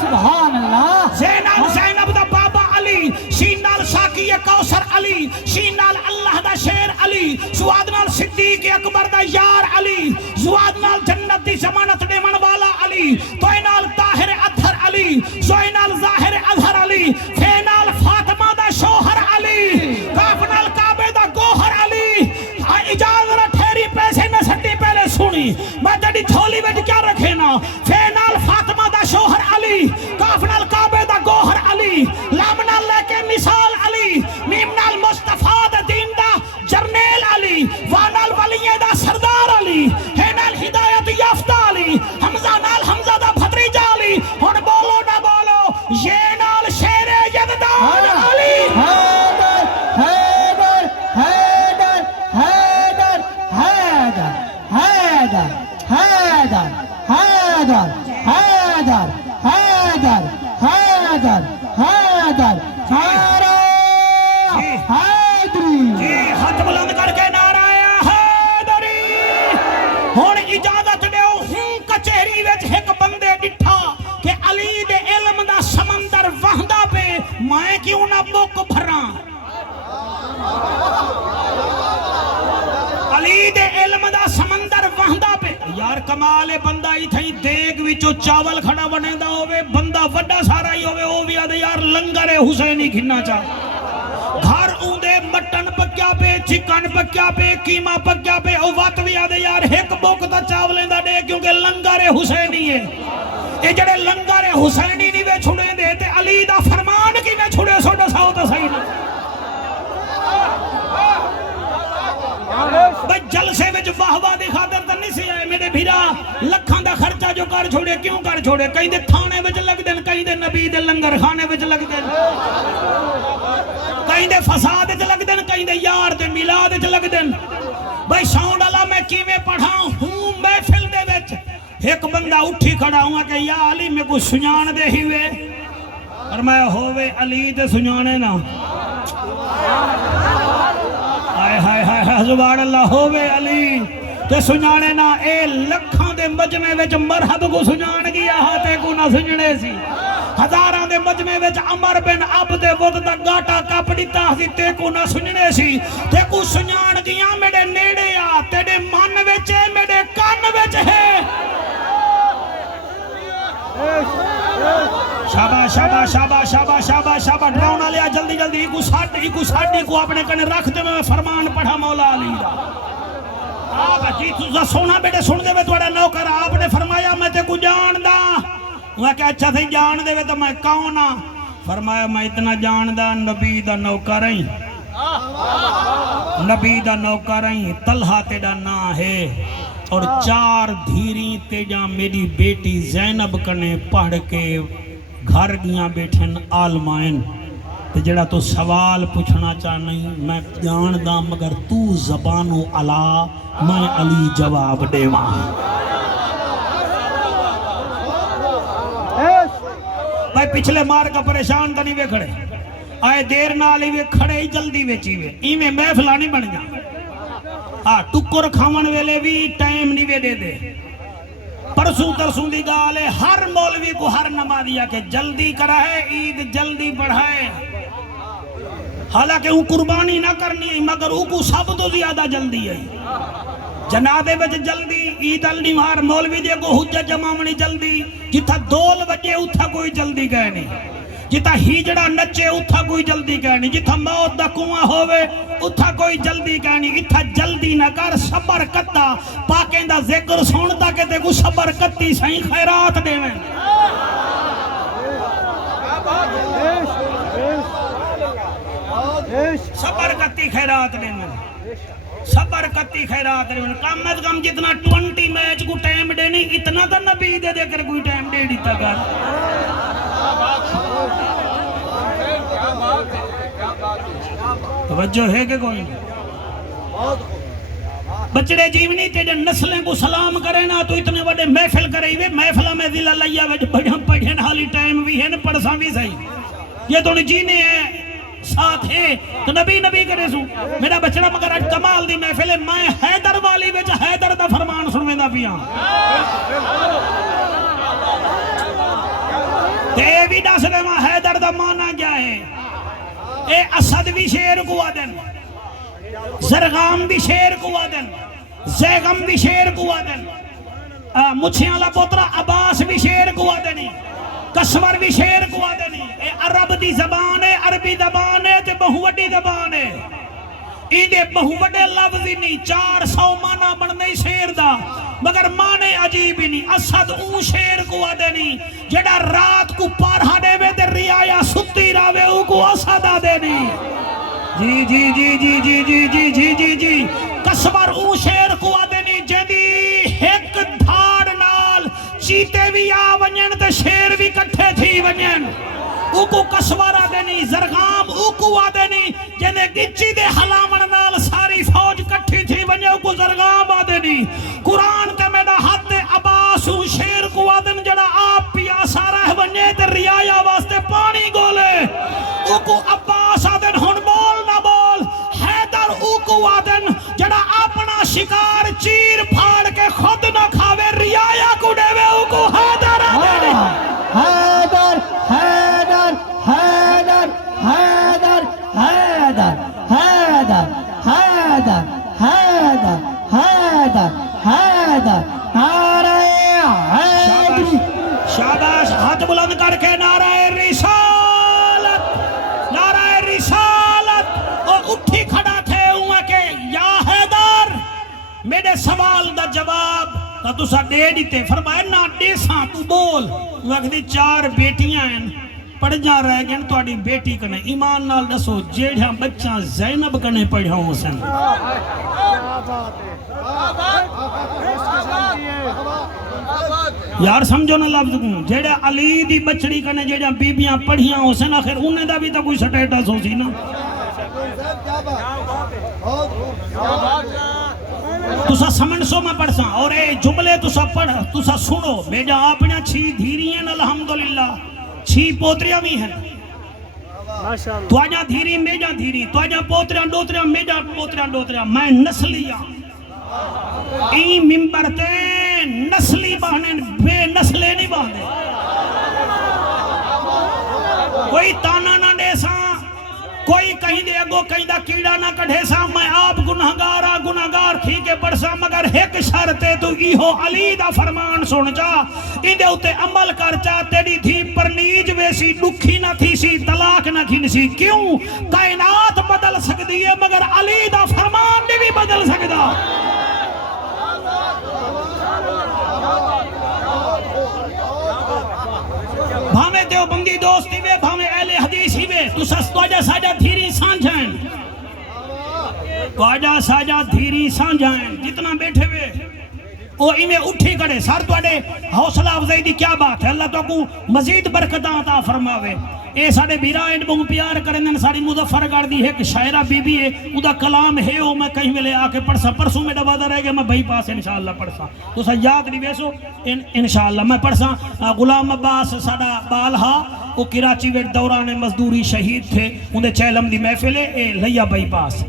سبحان اللہ زینال زینب دا بابا علی شین نال ساقی کوثر علی شین نال اللہ دا شیر علی سواد نال صدیق اکبر دا یار علی زواد نال جنت دی ضمانت دیون والا علی توئے نال طاہر اطہر علی زوئے نال ظاہر اظہر علی فے نال فاطمہ دا شوہر علی کاف نال کعبے دا گوہر علی اجازت نہ ٹھہری پیسے نہ سٹی پہلے سنی میں تیری جھولی وچ کیا رکھے نا فے نال فاطمہ دا شوہر علی کاف نال کعبے دا گوہر علی لام نال لے کے مثال علی میم نال مصطفیٰ دا دین دا جرنیل علی وانال ولیے دا سردار علی ہے نال ہدایت یافتہ علی حمزہ نال حمزہ دا بھتریجا علی ہن بولو نہ بولو یہ نال شیر یزدان علی حیدر حیدر حیدر حیدر حیدر حیدر حیدر حیدر حیدر حیدر حیدر حیدری جی ہاتھ بلند کر کے نعرہ حیدری ہن اجازت دیو ہوں کچہری وچ ایک بندے ڈٹھا کہ علی دے علم دا سمندر وہندا پہ میں کیوں نہ بک بھراں علی دے علم دا سمندر وہندا پہ یار کمال بندہ ہی تھئی دیگ وچوں چاول کھڑا بنیندا ہوے بندہ وڈا سارا ہی ہوے او وی آدے یار لنگر حسینی گھنا چا گھر اوندے مٹن پکیا پہ چکن چکن پکیا پہ قیمہ پکیا پہ او وقت بھی آدھے یار ایک بوک تا چاولیں دا دے کیونکہ لنگر حسینی ہے یہ جڑے لنگر حسینی نہیں وے چھڑے دے تے علی دا فرمان کی میں چھڑے سوڑا ساؤ تا صحیح نہ بھئی جلسے وچ واہ واہ دی خاطر تے نہیں سی آئے میرے بھیرا لکھاں دا خرچہ جو کر چھوڑے کیوں کر چھوڑے کہیں دے تھانے وچ لگ دن کہیں دے نبی دے لنگر خانے وچ لگ دن کہیں دے فساد وچ لگ دن کہیں دے یار دے میلاد وچ لگ دن بھئی ساؤنڈ اللہ میں کیویں پڑھاں ہوں محفل دے وچ ایک بندہ اٹھی کھڑا ہوا کہ یا علی میں کو سنان دے ہی وے اور میں ہووے علی تے سنانے نا ہائے ہائے ہائے زبان اللہ ہووے علی تے سنانے نا اے لکھاں دے مجمع وچ مرحب کو سنان گیا ہاتے کو نہ سننے سی ہزاراں دے مجمع وچ عمر بن عبد ود دا گاٹا کپ دیتا سی تے کو نہ سننے سی تے کو سنان گیا میرے نیڑے آ تیرے من وچ ہے میرے کان وچ ہے شاباش شاباش شاباش شاباش شاباش شاباش ڈراؤنا لیا جلدی جلدی ایکو ساڑی کو اپنے کنے رکھ دے میں فرمان پڑھا مولا علی دا آقا جی تو سونا بیٹے سن دے میں توڑا نوکر آپ نے فرمایا میں تے کو جان دا وہ کہ اچھا تھی جان دے تو میں کونا فرمایا میں اتنا جان دا نبی دا نوکر ہیں نبی دا نوکر ہیں طلحہ تیڑا نا ہے اور 4 دھیری تیجا میری بیٹی زینب کنے پڑھ کے گھر گیاں بیٹھن آلمائن تے جڑا تو سوال پوچھنا چاہ نہیں میں جان دا مگر تو زبانو علا میں علی جواب دے وہاں بھائی پچھلے مار کا پریشان تا نہیں وے کھڑے آئے دیر نالی وے کھڑے ہی جلدی وے چیوے ایمیں محفلانی بن جا ٹکر کھاون ویلے بھی ٹائم نہیں وے دے دے پرسوں ترسوں دی گالے ہر مولوی کو ہر نمازیہ کے جلدی کرائے عید جلدی پڑھائے حالانکہ وہ قربانی نہ کرنی ہے مگر وہ کو سب تو زیادہ جلدی ہے جنادے بچ جلدی عید النہار مولوی دے کو حجت جمامنی جلدی جتھا دول بجے اتھا کوئی جلدی گئے نہیں جتھا ہیجڑا نچے اتھا کوئی جلدی کہنی جتھا موت دا کنواں ہوئے اتھا کوئی جلدی کہنی اتھا جلدی نہ کر صبر کتا پاکیں دا ذکر سنتا کہ تے کو صبر کتی سائیں خیرات دے میں صبر کتی خیرات دے میں صبر کتی خیرات دے میں کم از کم جتنا 20 میچ کو ٹائم دے نہیں اتنا تا نبی دے دے کر کوئی ٹائم دے دیتا گر توجہ ہے کہ کوئی بچڑے جیونی تیجے نسلیں کو سلام کرے نا تو اتنے بڑے محفل کرے ہوئے محفلہ میں ذلہ لیا وچ پڑھن حالی ٹائم بھی ہے نا پڑھساں بھی صحیح یہ تو نہیں جینے ہیں ساتھ ہے تو نبی نبی کرے سو میرا بچڑا مگر اج کمال دی محفل ہے میں حیدر والی وچ حیدر دا فرمان سنویں دا پیاں تے بھی دس دے ماں حیدر دا مانا کیا ہے اے اسد بھی شیر کو آدن زرغام بھی شیر کو آدن زیغم بھی شیر کو آدن مچھیاں پوترا عباس بھی شیر کو آدنی کسور بھی شیر کو آدنی اے عرب دی زبان ہے عربی زبان ہے تے بہوڈی زبان ہے ایدے بہوڈے لفظی نہیں 400 مانا بڑھنے شیر دا مگر مانے عجیب ہی نہیں اسد اون شیر کو آدھے نہیں جڑا رات کو پارہا دے وے دے ریایا ستی راوے او کو اسد آدھے نہیں جی جی جی جی جی جی جی جی جی جی کسبر اون شیر کو آدھے نہیں جدی ایک دھاڑ نال چیتے بھی آ ونین تے شیر بھی کٹھے تھی ونین او کو کسبر آدھے نہیں زرغام او کو آدھے نہیں جنہیں گچی دے حلامن نال ساری فوج کٹھی تھی ونین او کو زرغام آدھے نہیں قرآن تے میڈا حد عباس او شیر کو آدھن جڑا آپ پیاسا رہ ونین تے ریایا واسطے پانی گولے او کو عباس آدھن ہن بول نہ بول حیدر او کو آدھن جڑا اپنا شکار چیر پھاڑ کے خود نہ کھاوے ریایا کو دے وے او کو حیدر آدھن حیدر حیدر حیدر حیدر حیدر حیدر حیدر حیدر حیدر حیدر نعرہ حیدری شاباش ہاتھ بلند کر کے نعرہ رسالت اور اٹھی کھڑا تھے ہوا کہ تا تسا دے دیتے فرمایا نہ دے ساں تو بول وقت 4 بیٹیاں ہیں پڑھ جا رہ گئے تو آڑی بیٹی کنے ایمان نال دسو جیڑھا بچہ زینب کنے پڑھا ہوں سن یار سمجھو نا لفظ کو جیڑا علی دی بچڑی کنے جیڑا بیبیاں پڑھیاں ہو سن آخر انہیں دا بھی تا کوئی سٹیٹس ہو سی نا تسا سمن سو میں پڑھ ساں اور اے جملے تسا پڑھ تسا سنو بیجا اپنا 6 دھیری ہیں الحمدللہ 6 پوتریاں بھی ہیں تو آجا دھیری میجا دھیری تو آجا پوتریاں ڈوتریاں میجا پوتریاں ڈوتریاں میں نسلیاں این ممبر تے نسلی بانے بے نسلے نہیں بانے کوئی تانا نہ دے ساں کوئی کہیں دے گو کہیں دا کیڑا نہ کڑھے سا میں آپ گناہگار تھی کے پڑھ سا مگر ایک شرطے تو ایہو علی دا فرمان سن جا ان دے ہوتے عمل کر چا تیری دھی پر نیج ویسی دکھی نہ تھی سی طلاق نہ کھن سی کیوں کائنات بدل سکتی ہے مگر علی دا فرمان نہیں بھی بدل سکتا بھامے دیوبندی دوستی وے بھامے اہل حدیث ہی وے تو سستواجہ ساجہ دھیری سانجھائیں تو آجا ساجہ دھیری سانجھائیں جتنا بیٹھے وے وہ ایمیں اٹھی کرے سار تو آڑے حوصلہ افزائی دی کیا بات ہے اللہ تو کو مزید برکتاں عطا فرماوے اے ساڑے بیرائن بہت پیار کرنے ساڑی مظفر گار دی ہے کہ شاعرہ بی بی ہے ادا کلام ہے وہ میں کہیں ملے آکے پڑھ سا پرسوں میں ڈبادہ رہ گیا میں بھائی پاس انشاءاللہ پڑھ سا تو سا یاد نہیں بیسو انشاءاللہ میں پڑھ سا غلام عباس ساڑا بالہا وہ کراچی ویٹ دوران مزدوری شہید تھے انہیں چیلم دی محفل ہے لیا بھائی پاس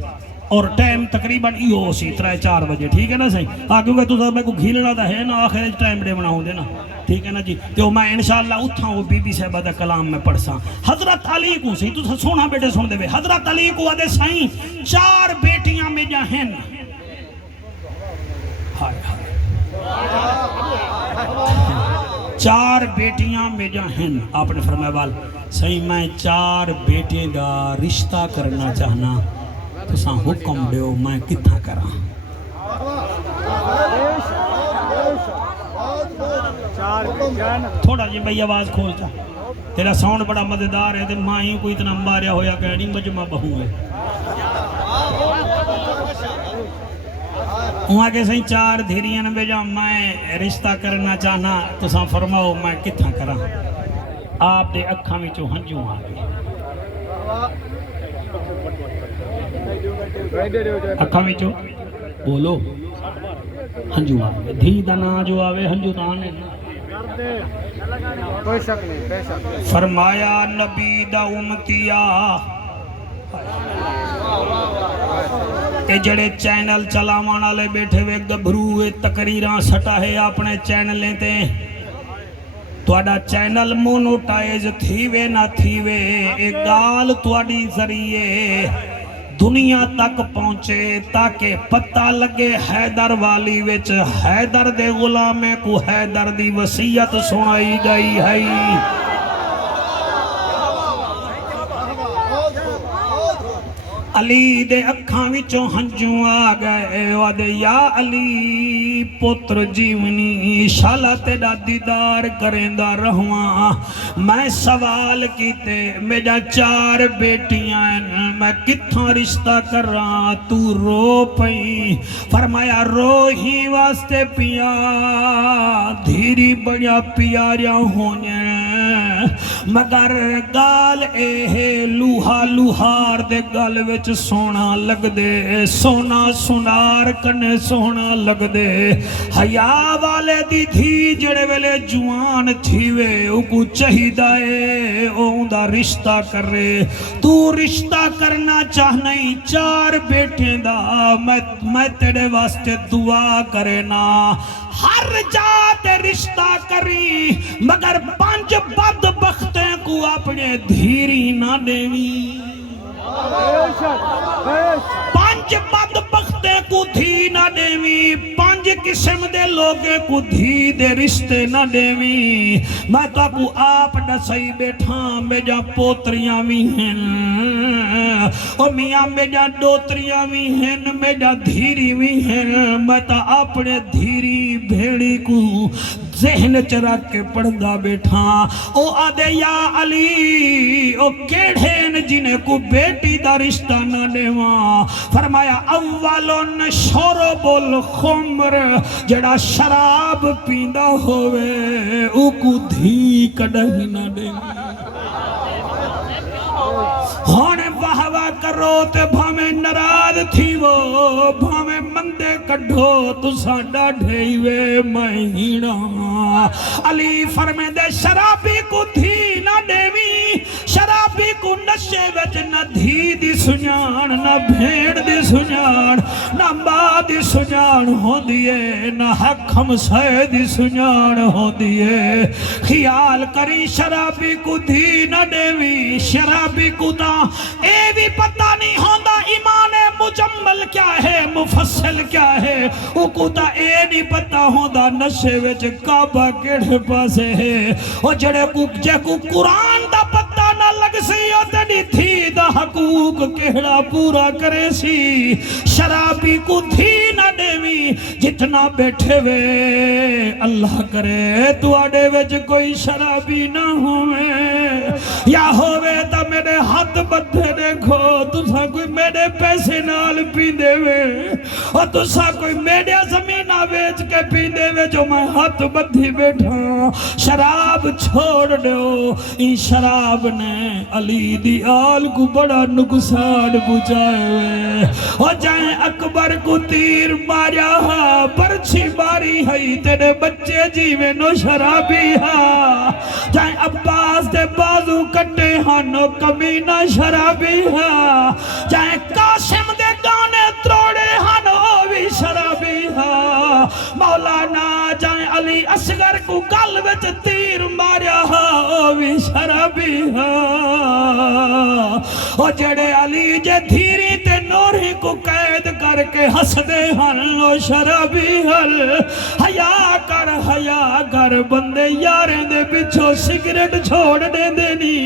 اور ٹائم تقریباً ایو ہو سی 3-4 بجے ٹھیک ہے نا صحیح کیونکہ تو سب میں کو گھیلنا دا ہے نا آخر ٹائم ڈے بنا ہوں دے نا ٹھیک ہے نا جی تو میں انشاءاللہ اتھا وہ بی بی صاحبہ دا کلام میں پڑھ سا حضرت علی کو سی تو سونا بیٹے سن دے بے حضرت علی کو آدھے سائیں 4 بیٹیاں میں جا ہیں ہائے ہائے 4 بیٹیاں میں جا ہیں آپ نے فرمایا وال سائیں میں 4 بیٹے دا رشتہ کرنا چاہنا تو ساں حکم دیو میں کتھا کراں تھوڑا جی بھئی آواز کھول چا تیرا ساؤنڈ بڑا مزیدار ہے ماں ہی کوئی اتنا ماریا ہویا کہ نہیں مجمع بہو ہے وہاں کے سہیں 4 دھیریاں نے بیجا میں رشتہ کرنا چاہنا تو ساں فرماؤ میں کتھا کراں آپ دے اکھاں میں چو ہنجوں آگے اکھاں میں چو بولو ہنجو آوے دھی دنا جو آوے ہنجو تانے فرمایا نبی دا امتیا اے جڑے چینل چلاوانا لے بیٹھے وے گبھروے تقریراں سٹا ہے اپنے چینلیں تے توڑا چینل مونوٹائز تھیوے نہ تھیوے ایک گال توڑی ذریعے دنیا تک پہنچے تاکہ پتہ لگے حیدر والی وچ حیدر دے غلامے کو حیدر دی وصیت سنائی گئی ہے علی دے اکھاں وچوں ہنجوں آ گئے ودے یا علی پتر جیونی شالا تیڑا دیدار کریندا رہواں میں سوال کیتے میرا 4 بیٹیاں میں کتھاں رشتہ کر رہا تو رو پئی فرمایا رو ہی واسطے پیا دھیری بڑیا پیاریاں ہونے مگر گال اے لوہا لوہار دے گال وچ سونا لگ دے سونا سنار کنے سونا لگ دے حیا والے دی دھی جڑے ویلے جوان تھیوے او کو چاہیدائے اون دا رشتہ کرے تو رشتہ کرنا چاہ نہیں 4 بیٹے دا میں تیرے واسطے دعا کرے نا ہر جاتے رشتہ کری مگر 5 بدبختیں کو اپنے دھیری نہ دیوی 5 بدبختیں کو دھی نہ دیوی 5 قسم دے لوگے کو دھی دے رشتے نہ دیوی میں تو کو آپ نسائی بیٹھا میجا پوتریاں بھی ہیں اور میاں میجا دوتریاں بھی ہیں میجا دھیری بھی ہیں میں تو اپنے دھیری بھیڑی کو ذہن چ رکھ کے پڑھدا بیٹھا او آدے یا علی او کیڑے نے جنہیں کو بیٹی دا رشتہ نہ دیواں فرمایا اولن شرب الخمر جڑا شراب پیندا ہوئے او کو دھی کڈہی نہ دیواں ہونے واہ واہ کرو تے بھامے ناراض تھی وہ بھامے مندے کڈھو تو ساڈا ڈھیوے مہینہ علی فرمے دے شرابی کو دھی نہ دیوی شرابی کو نشے وچ نہ دھی دی سنجان نہ بھیڑ دی سنجان نہ ماں دی سنجان ہو دیئے نہ حق ہمسائے دی سنجان ہو دیئے خیال کری شرابی کو دھی نہ دیوی شرابی کو دا اے بھی پتہ نہیں ہوندہ ایمان مجمل کیا ہے مفصل کیا ہے او کو دا اے نہیں پتہ ہوندہ نشے وچ کعبہ کیڑے پاسے ہے او جڑے کو قرآن دا پتہ نہ لگ سی او تیری تھی دا حقوق کیڑا پورا کرے سی شرابی کو تھی نہ دیوی جتنا بیٹھے وے اللہ کرے تو آڑے وچ کوئی شرابی نہ ہوئے یا ہوئے تا میرے ہاتھ بدھے دیکھو تُسا کوئی میرے پیسے نال پیندے وے اور تُسا کوئی میرے زمینہ بیچ کے پیندے وے جو میں ہاتھ بدھی بیٹھا شراب چھوڑ دیو ان شراب نے علی دی آل کو بڑا نقصان پہنچائے ہوئے اور جائیں اکبر کو تیر ماریا پرچھی ماری ہے تیرے بچے جیوے نو شرابی جائیں عباس دے بازو کٹے ہانو کمینہ شرابی جائیں قاسم دے گانے تروڑے ہانو بھی شرابی مولانا جائیں علی اصغر کو گل وچ تیر ماریا بھی شرابی اور جڑے علی جے دھیری تے نوری کو قید کر کے ہس دے ہنو شرابی حیا کر بندے یاریں دے پچھو سگریٹ چھوڑ دے دینی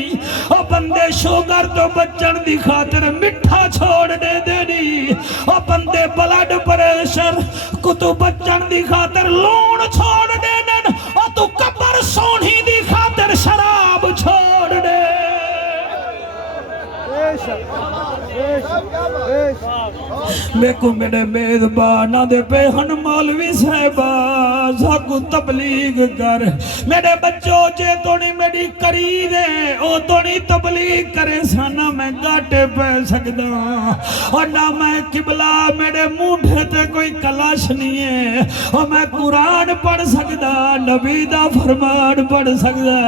اور بندے شوگر تو بچن دی خاطر مٹھا چھوڑ دے دینی اور بندے بلڈ پریشر کو تو بچن دی خاطر لون چھوڑ دے دین اور تو قبر سونی دی خاطر شراب چھوڑ دے میں کو میرے میدبانہ دے پہن مولوی صاحبہ ساکو تبلیغ کر میرے بچوں جے تونی میری قریب ہے او تونی تبلیغ کرے سانا میں گاٹے پہ سکتا اور نہ میں قبلہ میرے مونڈے تے کوئی کلاش نہیں ہے اور میں قرآن پڑھ سکتا نبی دا فرمان پڑھ سکتا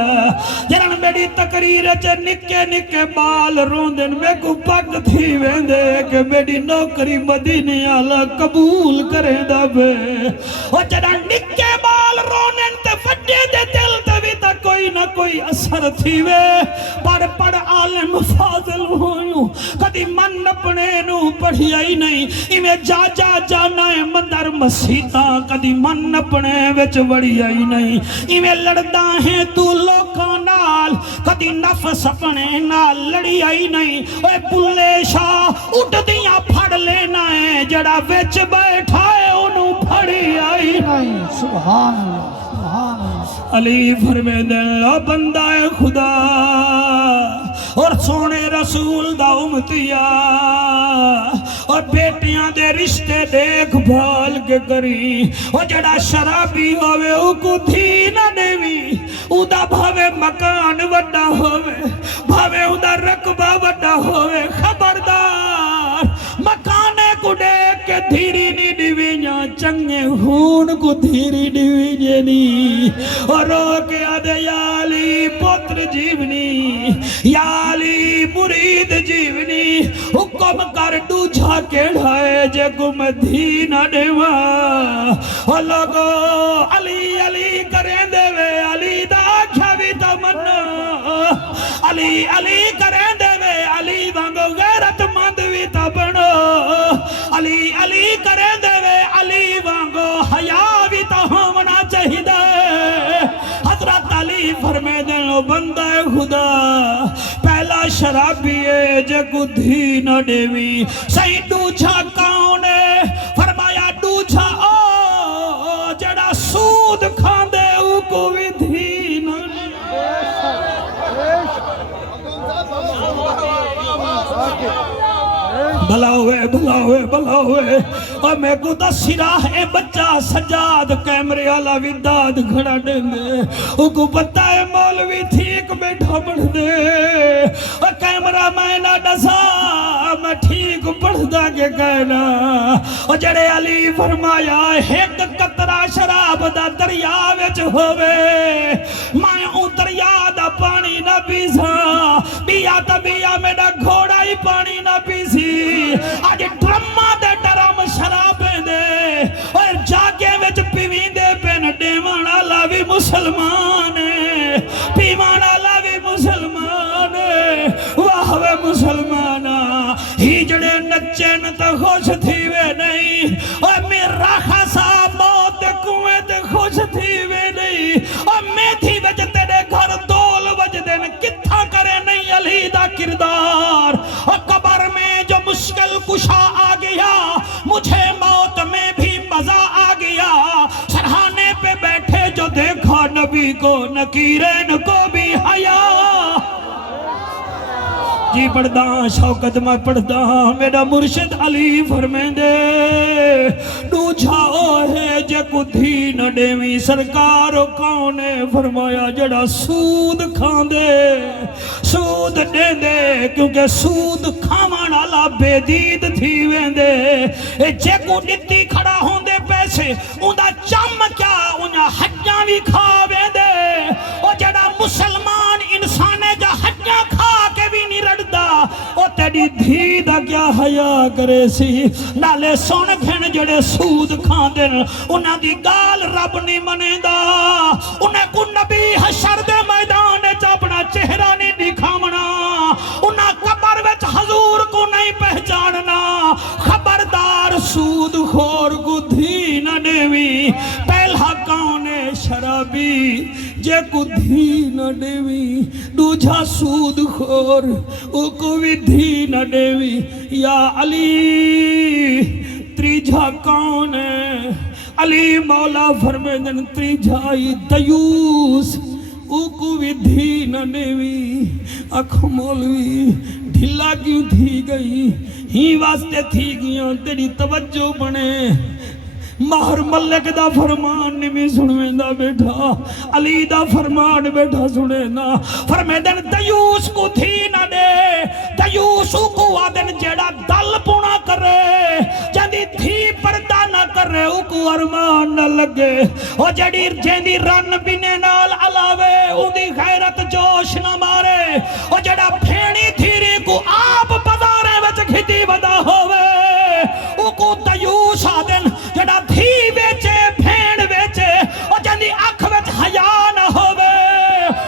جنہاں میری تقریر چے نکے نکے بال روندن میں کو پاک تھی ویندے کہ میری نوکری مدینے آلہ قبول کرے دا بے اور جنہاں نکے بال رونن تے وڈے دے دل تے بھی تا کوئی نہ کوئی اثر تھی وے پڑھ عالم فاضل ہوئیوں کدی من اپنے نو پڑھی آئی نہیں ایمیں جانا ہے مندر مسیطہ کدی من اپنے وچ وڑی آئی نہیں ایمیں لڑدا ہیں تو لوکاں نال کدی نفس اپنے نال لڑی آئی نہیں اے بلے شاہ اٹھ دیاں پھڑ لینا ہے جڑا وچ بیٹھا ہے انہوں پھڑی آئی نہیں سبحان اللہ سبحان اللہ علی فرمے دل بندہ خدا اور سونے رسول دا امتیا اور بیٹیاں دے رشتے دیکھ بھال کے کری اور جڑا شرابی ہوئے او کو تھی نہ دیوی او دا بھاوے مکان وڈا ہوئے بھاوے او دا رقبہ وڈا ہوئے خبردار مکانے کو دیکھ کے دھیری نہیں دیویاں چنگے خون کو دھیری دیویاں نہیں اور رو کے آدھے یا علی پتر جیونی یا علی مرید جیونی حکم کر دوجھا کیڑھائے جے کو میں دھی نہ دیوا اور لوگو علی علی کریں دے وے علی دا کیا بھی تمنا علی کریں دے وے علی وانگو غیرت مند بھی تبنو علی کریں دے وے علی وانگو حیا بھی تا ہونا چاہی دے حضرت علی فرمے دنو بندہ خدا پہلا شرابی ہے جے کو دھی نہ دیوی صحیح دوجھا کون ہے فرمایا دوجھا او جڑا بھلا ہوئے بھلا ہوئے بھلا ہوئے اور میں کو دسی راہ اے بچہ سجاد کیمرے والا وداد کھڑا دیں او کو پتہ ہے مولوی ٹھیک بیٹھا پڑھ دے اور کیمرہ میں نہ ڈسا میں ٹھیک پڑھ دا کے کہنا اور جڑے علی فرمایا ایک قطرہ شراب دا دریا وچ ہووے میں اون دریا دا پانی نہ پیسا بیا تا بیا میرا گھوڑا ہی پانی نہ پیسی آج ڈرمہ دے ڈرم شرابیں دے اور جاگے وچ پیوین دے پین ڈیمان اللہ بھی مسلمان ہے پیمان اللہ بھی مسلمان ہے واہوے مسلمانہ ہی جڑے نچے نتا خوش تھی وے نہیں اور میرا خاصا موت کنویں تے خوش تھی وے نہیں اور میں تھی وچ تیرے گھر دول وج دن کتھا کرے نہیں علی دا کردار اور قبر میں جو مشکل کشا آ گیا مجھے موت میں بھی مزہ آ گیا سرحانے پہ بیٹھے جو دیکھا نبی کو نکیرین کو بھی حیا جی پڑھدا شوکت میں پڑھدا میرا مرشد علی فرمیں دے نو جھاؤ ہے جے کو دھی نہ ڈیویں سرکار کونے فرمایا جڑا سود کھان دے سود دے دے کیونکہ سود کھامان آلا بے دید تھی ویندے جے کو نتی کھڑا ہون دے پیسے اندہ چم کیا انہا حجاں بھی کھا ویندے اور جڑا مسلمان انسانے جا حجاں کھا کے بھی نہیں رڑ او تیری دھی دا کیا حیا کرے سی نالے سون گھن جڑے سود کھان دن انہاں دی گال رب نہیں منے دا انہیں کو نبی حشر دے میدان چاپنا چہرہ نہیں دکھامنا انہاں قبر وچ حضور کو نہیں پہچاننا خبردار سود خور کو دھی نہ دیوی پہلا کانے شرابی جے کو دھی نہ دیوی دوجھا سود خور او کو بھی دھی نہ دیوی یا علی تریجھا کون ہے علی مولا فرمیدن تریجھائی دیوس او کو بھی دھی نہ دیوی اکھ مولوی ڈھلا کیوں تھی گئی ہی واسطے تھی گیاں تیری توجہ بنے مہر ملک دا فرمان نمی سنویں دا بیٹھا علی دا فرمان بیٹھا سنے نا فرمیدن دیوس کو تھی نہ دے دیوسو کو آدن جیڑا دل پونا کرے جاندی تھی پردہ نہ کرے او کو ارمان نہ لگے او جڑی جیندی رن بینے نال علاوے او دی غیرت جوش نہ مارے او جڑا پھینی تھیری کو آپ بازارے وچ کھتی بدا ہوئے او کو دیوس آدن جڑا دھی بیچے پھین بیچے اور جنی اکھ وچ حیا نہ ہوئے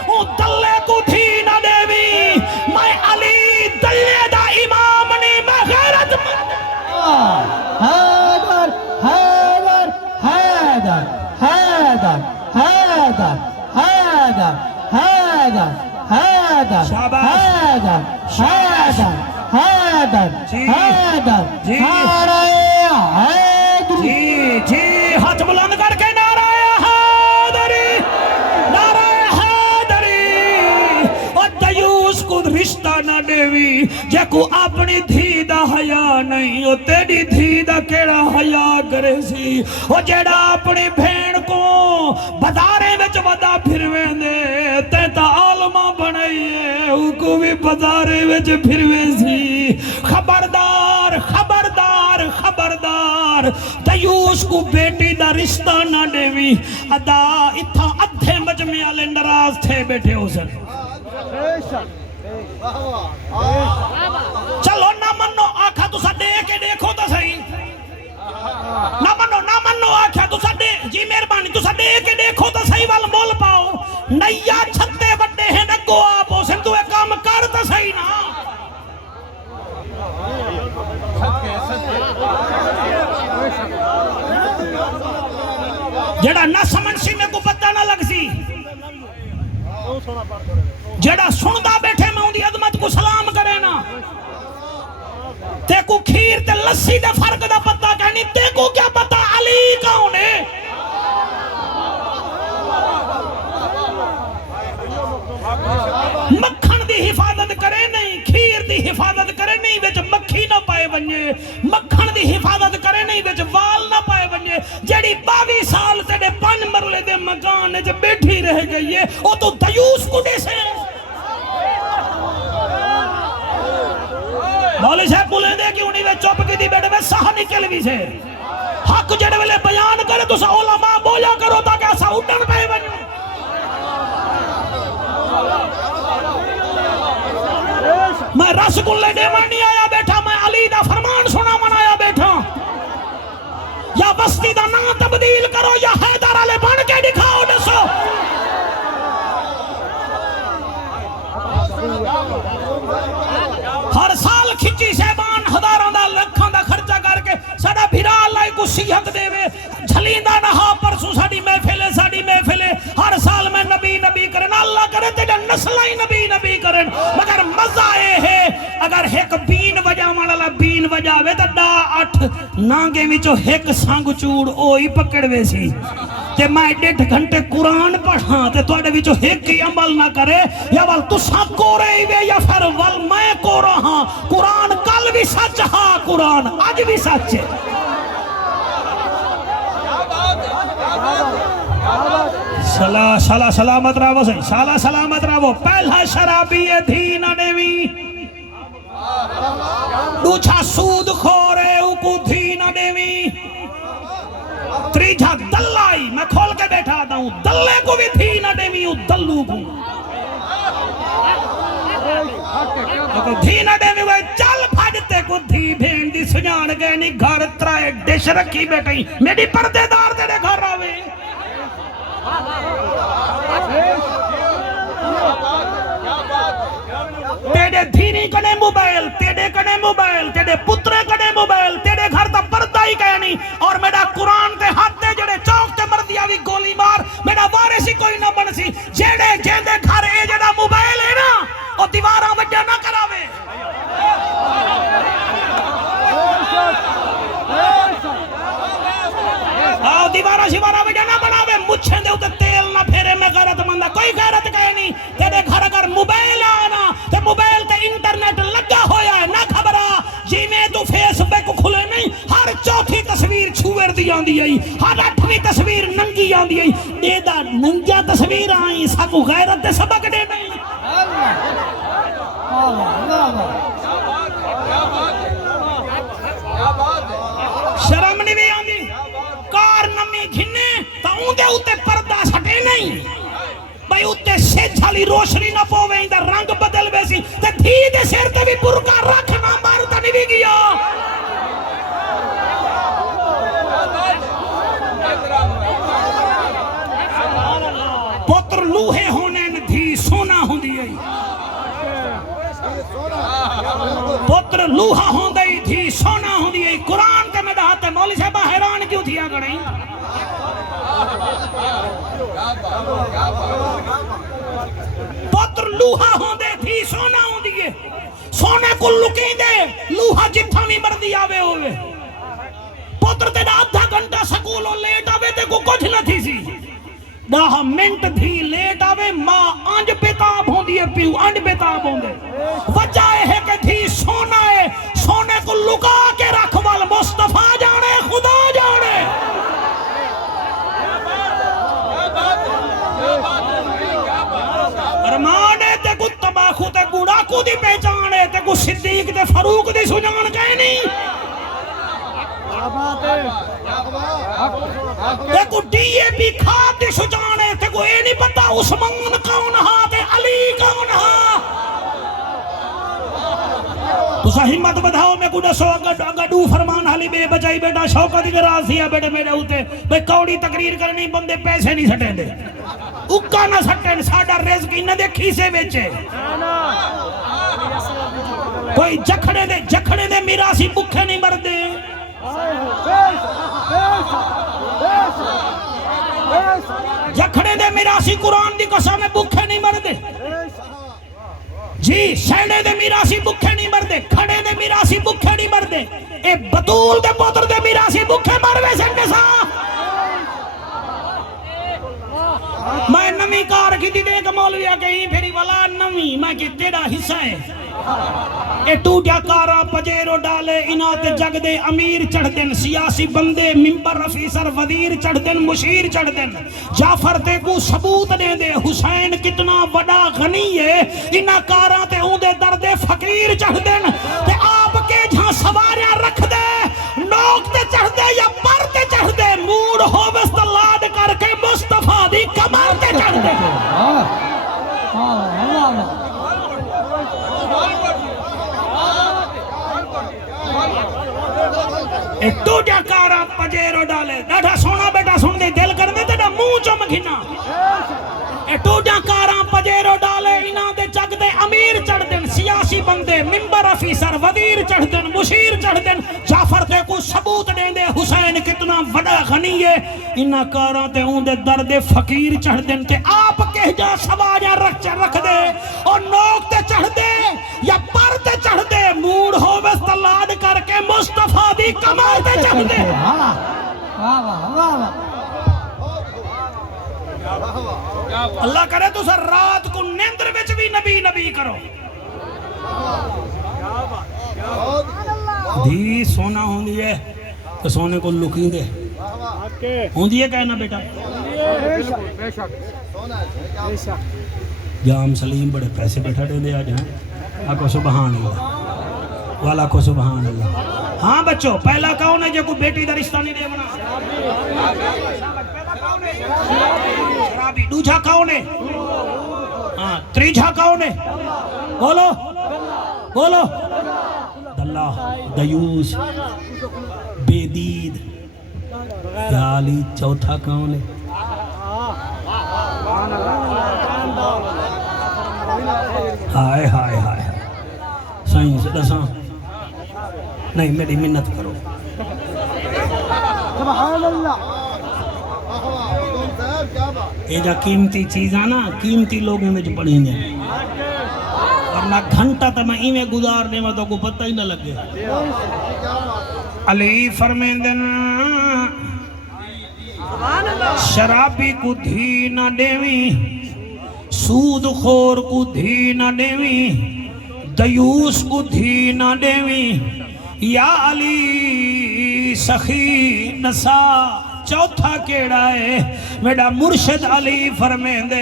او دلے کو دھی نہ دیوی میں علی دلے دا امام نہیں میں غیرت حیدر حیدر حیدر حیدر حیدر حیدر حیدر حیدر شاباش حیدر حیدر حیدر جی حیدر جی نعرہ حیدری جی جی ہاتھ بلند کر کے نعرہ حیدری نعرہ حیدری اور دیوس کو رشتہ نہ دیوی جے کو اپنی دھی دا حیا نہیں او تیری دھی دا کیڑا حیا کرے سی او جیڑا اپنی بھین کو بازارے وچ ودا پھرویں دے تیتا عالمہ بنائیے او کو بھی بازارے وچ پھرویں سی خبردار خبردار خبردار دیوس کو بیٹی دا رشتہ نہ دیوی ادا اتھا ادھے مجمع والے ناراض تھے بیٹھے ہو سن چلو نہ منو آکھا تو سا دے کے دیکھو تو صحیح نہ منو آکھا تو سا دے جی مہربانی تو سا دے کے دیکھو تو صحیح وال مول پاؤ نیا چھتے بڑے ہیں نگو آپ ہو سن تو ایک کام کر تو صحیح نا جڑا نہ سمنسی میں کو پتہ نہ لگ سی جڑا سندہ بیٹھے میں ان دی عظمت کو سلام کرے نا تے کو کھیر تے لسی دے فرق دا پتہ کہنی تے کو کیا پتہ علی کون ہے مکھن دی حفاظت کرے نہیں کھیر دی حفاظت کرے نہیں وچ مکھی نہ پائے ونجے دی حفاظت کرے نہیں وچ وال نہ پائے بنجے جیڑی 22 سال تیرے 5 مرلے دے مکان وچ بیٹھی رہ گئی ہے او تو دیوس کڈے سے مولوی صاحب بولے دے کہ انہی وچ چپ کی دی بیٹھے میں سہ نکل بھی سے حق جڑے ویلے بیان کرے تو سا علماء بولا کرو تاکہ ایسا اٹھن پہ بنو میں رسگلے دیوان نہیں آیا بیٹھا میں علی دا فرمان سنا منایا بیٹھا یا بستی دا نا تبدیل کرو یا حیدر علی بن کے دکھاؤ دسو ہر سال کھچی صاحبان ہزاروں دا لکھاں دا خرچہ کر کے ساڑا بھیرا اللہ کو صحت دے وے جھلیندہ نہا پرسوں ساڑی محفل ہے ہر سال میں نبی نبی کرن اللہ کرے تیرے نسلائیں نبی کرن مگر مزہ اے ہے اگر ایک بین وجہ والا بین وجاوے تا ڈا 8 نانگے وچوں ایک سانگ چوڑ اوئی پکڑوے سی تے میں 1.5 گھنٹے قرآن پڑھاں تے توڑے وچوں ایک ہی عمل نہ کرے یا وال تساں کو رہی وے یا پھر وال میں کو رہاں قرآن کل بھی سچ ہاں قرآن آج بھی سچ ہے سلامت راو سے سلامت راو پہلا شرابی دین نوی دوچھا سود خورے اوکو دین نوی تریجھا دلائی میں کھول کے بیٹھا آتا ہوں دلے کو بھی دین نوی دلو کو دین نوی وہ چل پھاجتے کو دھی بھین دی سجان گئے نی گھر ترائے ڈش رکھی بیٹھائی میری پردے دار تیرے گھر آوے تیرے دھینی کنے موبائل تیرے پترے کنے موبائل تیرے گھر تا پردہ ہی کہنی اور میرا قرآن تے ہاتھ دے جڑے چوک تے مردیا بھی گولی مار میرا وارثی کوئی نہ بن سی جیڑے جیندے گھر اے جڑا موبائل ہے نا اور دیواراں وجہ نہ کراوے دیوارہ شوارہ وجہ نہ بناوے مچھیں دے ہوتے تیل نہ پھیرے میں غیرت مندہ کوئی غیرت کہے نہیں تیرے گھر اگر موبائل آنا تے موبائل تے انٹرنیٹ لگا ہویا ہے نہ خبرہ جی میں تو فیس بک کھلے نہیں ہر چوتھی تصویر چھوئر دی آن دی آئی ہر 8ویں تصویر ننگی آن دی آئی دیدہ ننگیا تصویر آئیں ساکو غیرت دے سبق دے نہیں شرم نہیں بھی آن دی کار نمی گھنے تا اون دے ہوتے پردہ سٹے نہیں بھائی ہوتے سیجھالی روشنی نہ پووے اندر رنگ بدل بیسی تے دھی دے سیر تے بھی برکا رکھنا مارتا نہیں بھی گیا پتر لوہے ہونے دھی سونا ہوں دی پتر لوہا ہوں دی دھی سونا ہوں دی قرآن کے میں دہاتے مولی صاحبہ حیران کیوں تھیا گڑیں پتر لوہا ہوں دے تھی سونا ہوں دیئے سونے کو لکیں دے لوہا جتھا میں مردی آوے ہوئے پتر تے آدھا گھنٹہ سکولوں لیٹ آوے تے کو کچھ نہ تھی سی 10 منٹ تھی لیٹ آوے ماں آنج بیتاب ہوں دیئے پیو آنج بیتاب ہوں دے وجہ ہے کہ تھی سونا ہے سونے کو لکا کے رکھوال مصطفیٰ جانے خدا جانے ارمانے تے کو تباخو تے گوڑاکو دی پہچانے تے کو صدیق تے فاروق دی سجان کہے نہیں تے کو ڈی اے پی کھاد دی سجانے تے کو اے نہیں پتا عثمان کون ہاں تے علی کون ہاں تو سا ہمت بدھاؤ میں کو دسو اگڑو فرمان حالی بے بچائی بیٹا شوقت کی راضی ہے بیٹے میرے ہوتے بے کوڑی تقریر کرنی بندے پیسے نہیں سٹیں دے اکا نہ سٹیں ساڑا رزق انہ دے کھیسے بیچے کوئی جکھڑے دے میراسی بکھے نہیں مردے جکھڑے دے میراسی قرآن دی قسم میں بکھے نہیں مردے جی سیڑے دے میراسی بکھے نہیں مردے کھڑے دے میراسی بکھے نہیں مردے اے بطول دے پوتر دے میراسی بکھے مروے سنگے سا میں نمی کار کی دی دے کہ مولویہ کہیں پھری والا نمی میں کہ تیرا حصہ ہے اے ٹوٹیا کارا پجیرو ڈالے انہاں تے جگ دے امیر چڑھ دن سیاسی بندے ممبر افیسر وزیر چڑھ دن مشیر چڑھ دن جعفر تے کو ثبوت دے دے حسین کتنا وڈا غنی ہے انہاں کاراں تے اون دے درد فقیر چڑھ دن تے آپ کے جہاں سواریاں رکھ دے نوک تے چڑھ دے یا پر تے چڑھ دے موڑ ہووس تے لاڈ کر کے مصطفیٰ دی کمر تے چڑھ دے اے ٹوٹیا کارا پجیرو ڈالے ڈاٹا سونا بیٹا سن دے دل کر دے تیڑا منہ چم گھنا اے ٹوٹیا کارا پجیرو ڈالے انہاں دے جگ دے امیر چڑھ دن سیاسی بندے ممبر افیسر وزیر چڑھ دن مشیر چڑھ دن جعفر تے کو ثبوت دیں دے حسین کتنا وڈا غنی ہے انہاں کاراں تے اون دے درد فقیر چڑھ دن تے آپ کہہ جا سواریاں رکھ دے اور نوک تے چڑھ دے یا پر تے چڑھ دے موڑ ہووس تے لاڈ کر کے مصطفیٰ دی کمر تے چڑھ دے اللہ کرے تو سر رات کو نیندر وچ بھی نبی نبی کرو دھی سونا ہوندی ہے تو سونے کو لکیں دے ہوندی ہے کہنا بیٹا جام سلیم بڑے پیسے بیٹھا دے دے آج ہیں آکو سبحان اللہ والا کو سبحان اللہ ہاں بچوں پہلا کون ہے جو کو بیٹی دا رشتہ نہیں دے بنا شرابی دوجھا کون ہے ہاں تریجھا کون ہے بولو بولو دلہ دیوس بے دید یا علی چوتھا کون ہے ہائے ہائے ہائے سائیں سے دساں نہیں میری منت کرو سبحان اللہ یہ جا قیمتی چیزاں نا قیمتی لوگوں میں جو پڑھیں گے ورنہ گھنٹہ تا میں ایمیں گزار دے میں تو کو پتہ ہی نہ لگے علی فرمیندن شرابی کو دھی نہ دیویں سود خور کو دھی نہ دیویں دیوس کو دھی نہ دیویں یا علی سخی نسا چوتھا کیڑا ہے میڈا مرشد علی فرمیندے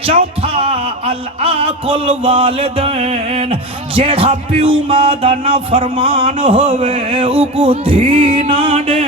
چوتھا العاقل والدین جیڑا پیو مادہ نہ فرمان ہوئے اکو دھی نہ دے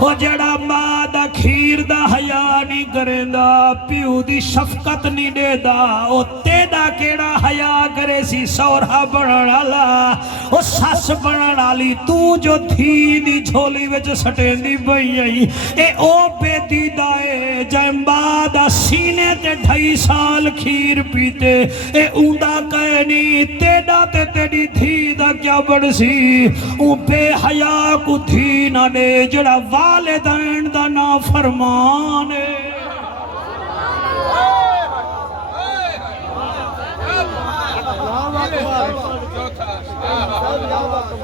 وہ جڑا ماں دا کھیر دا حیا نہیں کریں دا پیو دی شفقت نہیں دے دا وہ تیدا کیڑا حیا کرے سی سورہ بڑھن آلا وہ ساس بڑھن آلی تو جو تھی دی جھولی وچ سٹین دی بھئی آئی اے او بے دیدہ اے جائے ماں دا سینے تے 2.5 سال کھیر پیتے اے اوندا کہے نہیں تیدا تے تیری تھی دا کیا بڑھ سی او بے حیا کو تھی نہ دے جڑا والدین دا نا فرمان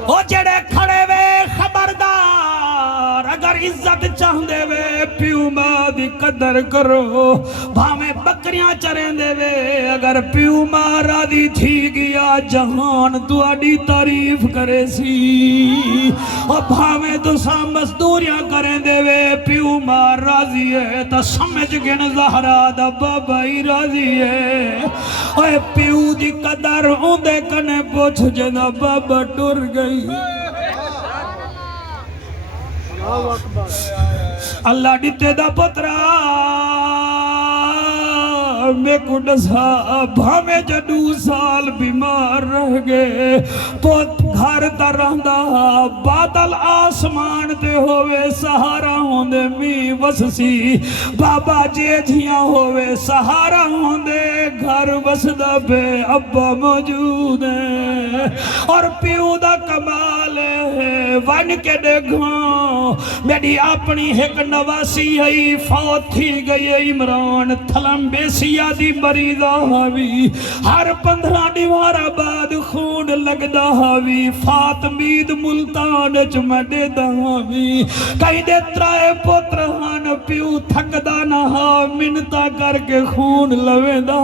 او جڑے کھڑے وے خبردار اگر عزت چاہندے وے پیو ماں دی قدر کرو بھامے بکریاں چریں دے وے اگر پیو ماں راضی تھی گیا جہان تواڈی تعریف کرے سی اور بھامے تو ساں مزدوریاں کریں دے وے پیو ماں راضی ہے تا سمجھ گن زہرا دا بابا ہی راضی ہے اوے پیو دی قدر اوندے کنے پوچھ جنا بابا ٹر گئی اللہ دیتے دا پترا میں کو ڈسا بھامے جدو سال بیمار رہ گئے پوت گھر تا رہندا بادل آسمان تے ہوئے سہارا ہوندے می وسسی بابا جے جھیاں ہوئے سہارا ہوندے گھر وسدا پہ ابا موجود ہے اور پیو دا کمال ہے ون کے دیکھاں میری اپنی ایک نواسی ہے فوت تھی گئی عمران تھلمبیسیا دی مریضہ ہوئی ہر 15 دیوارہ بعد خون لگدا ہوئی فاطمید ملتان چمڑے دا ہوئی کئی دے ترائے پترہان پیو تھکدا نہ منتا کر کے خون لوے دا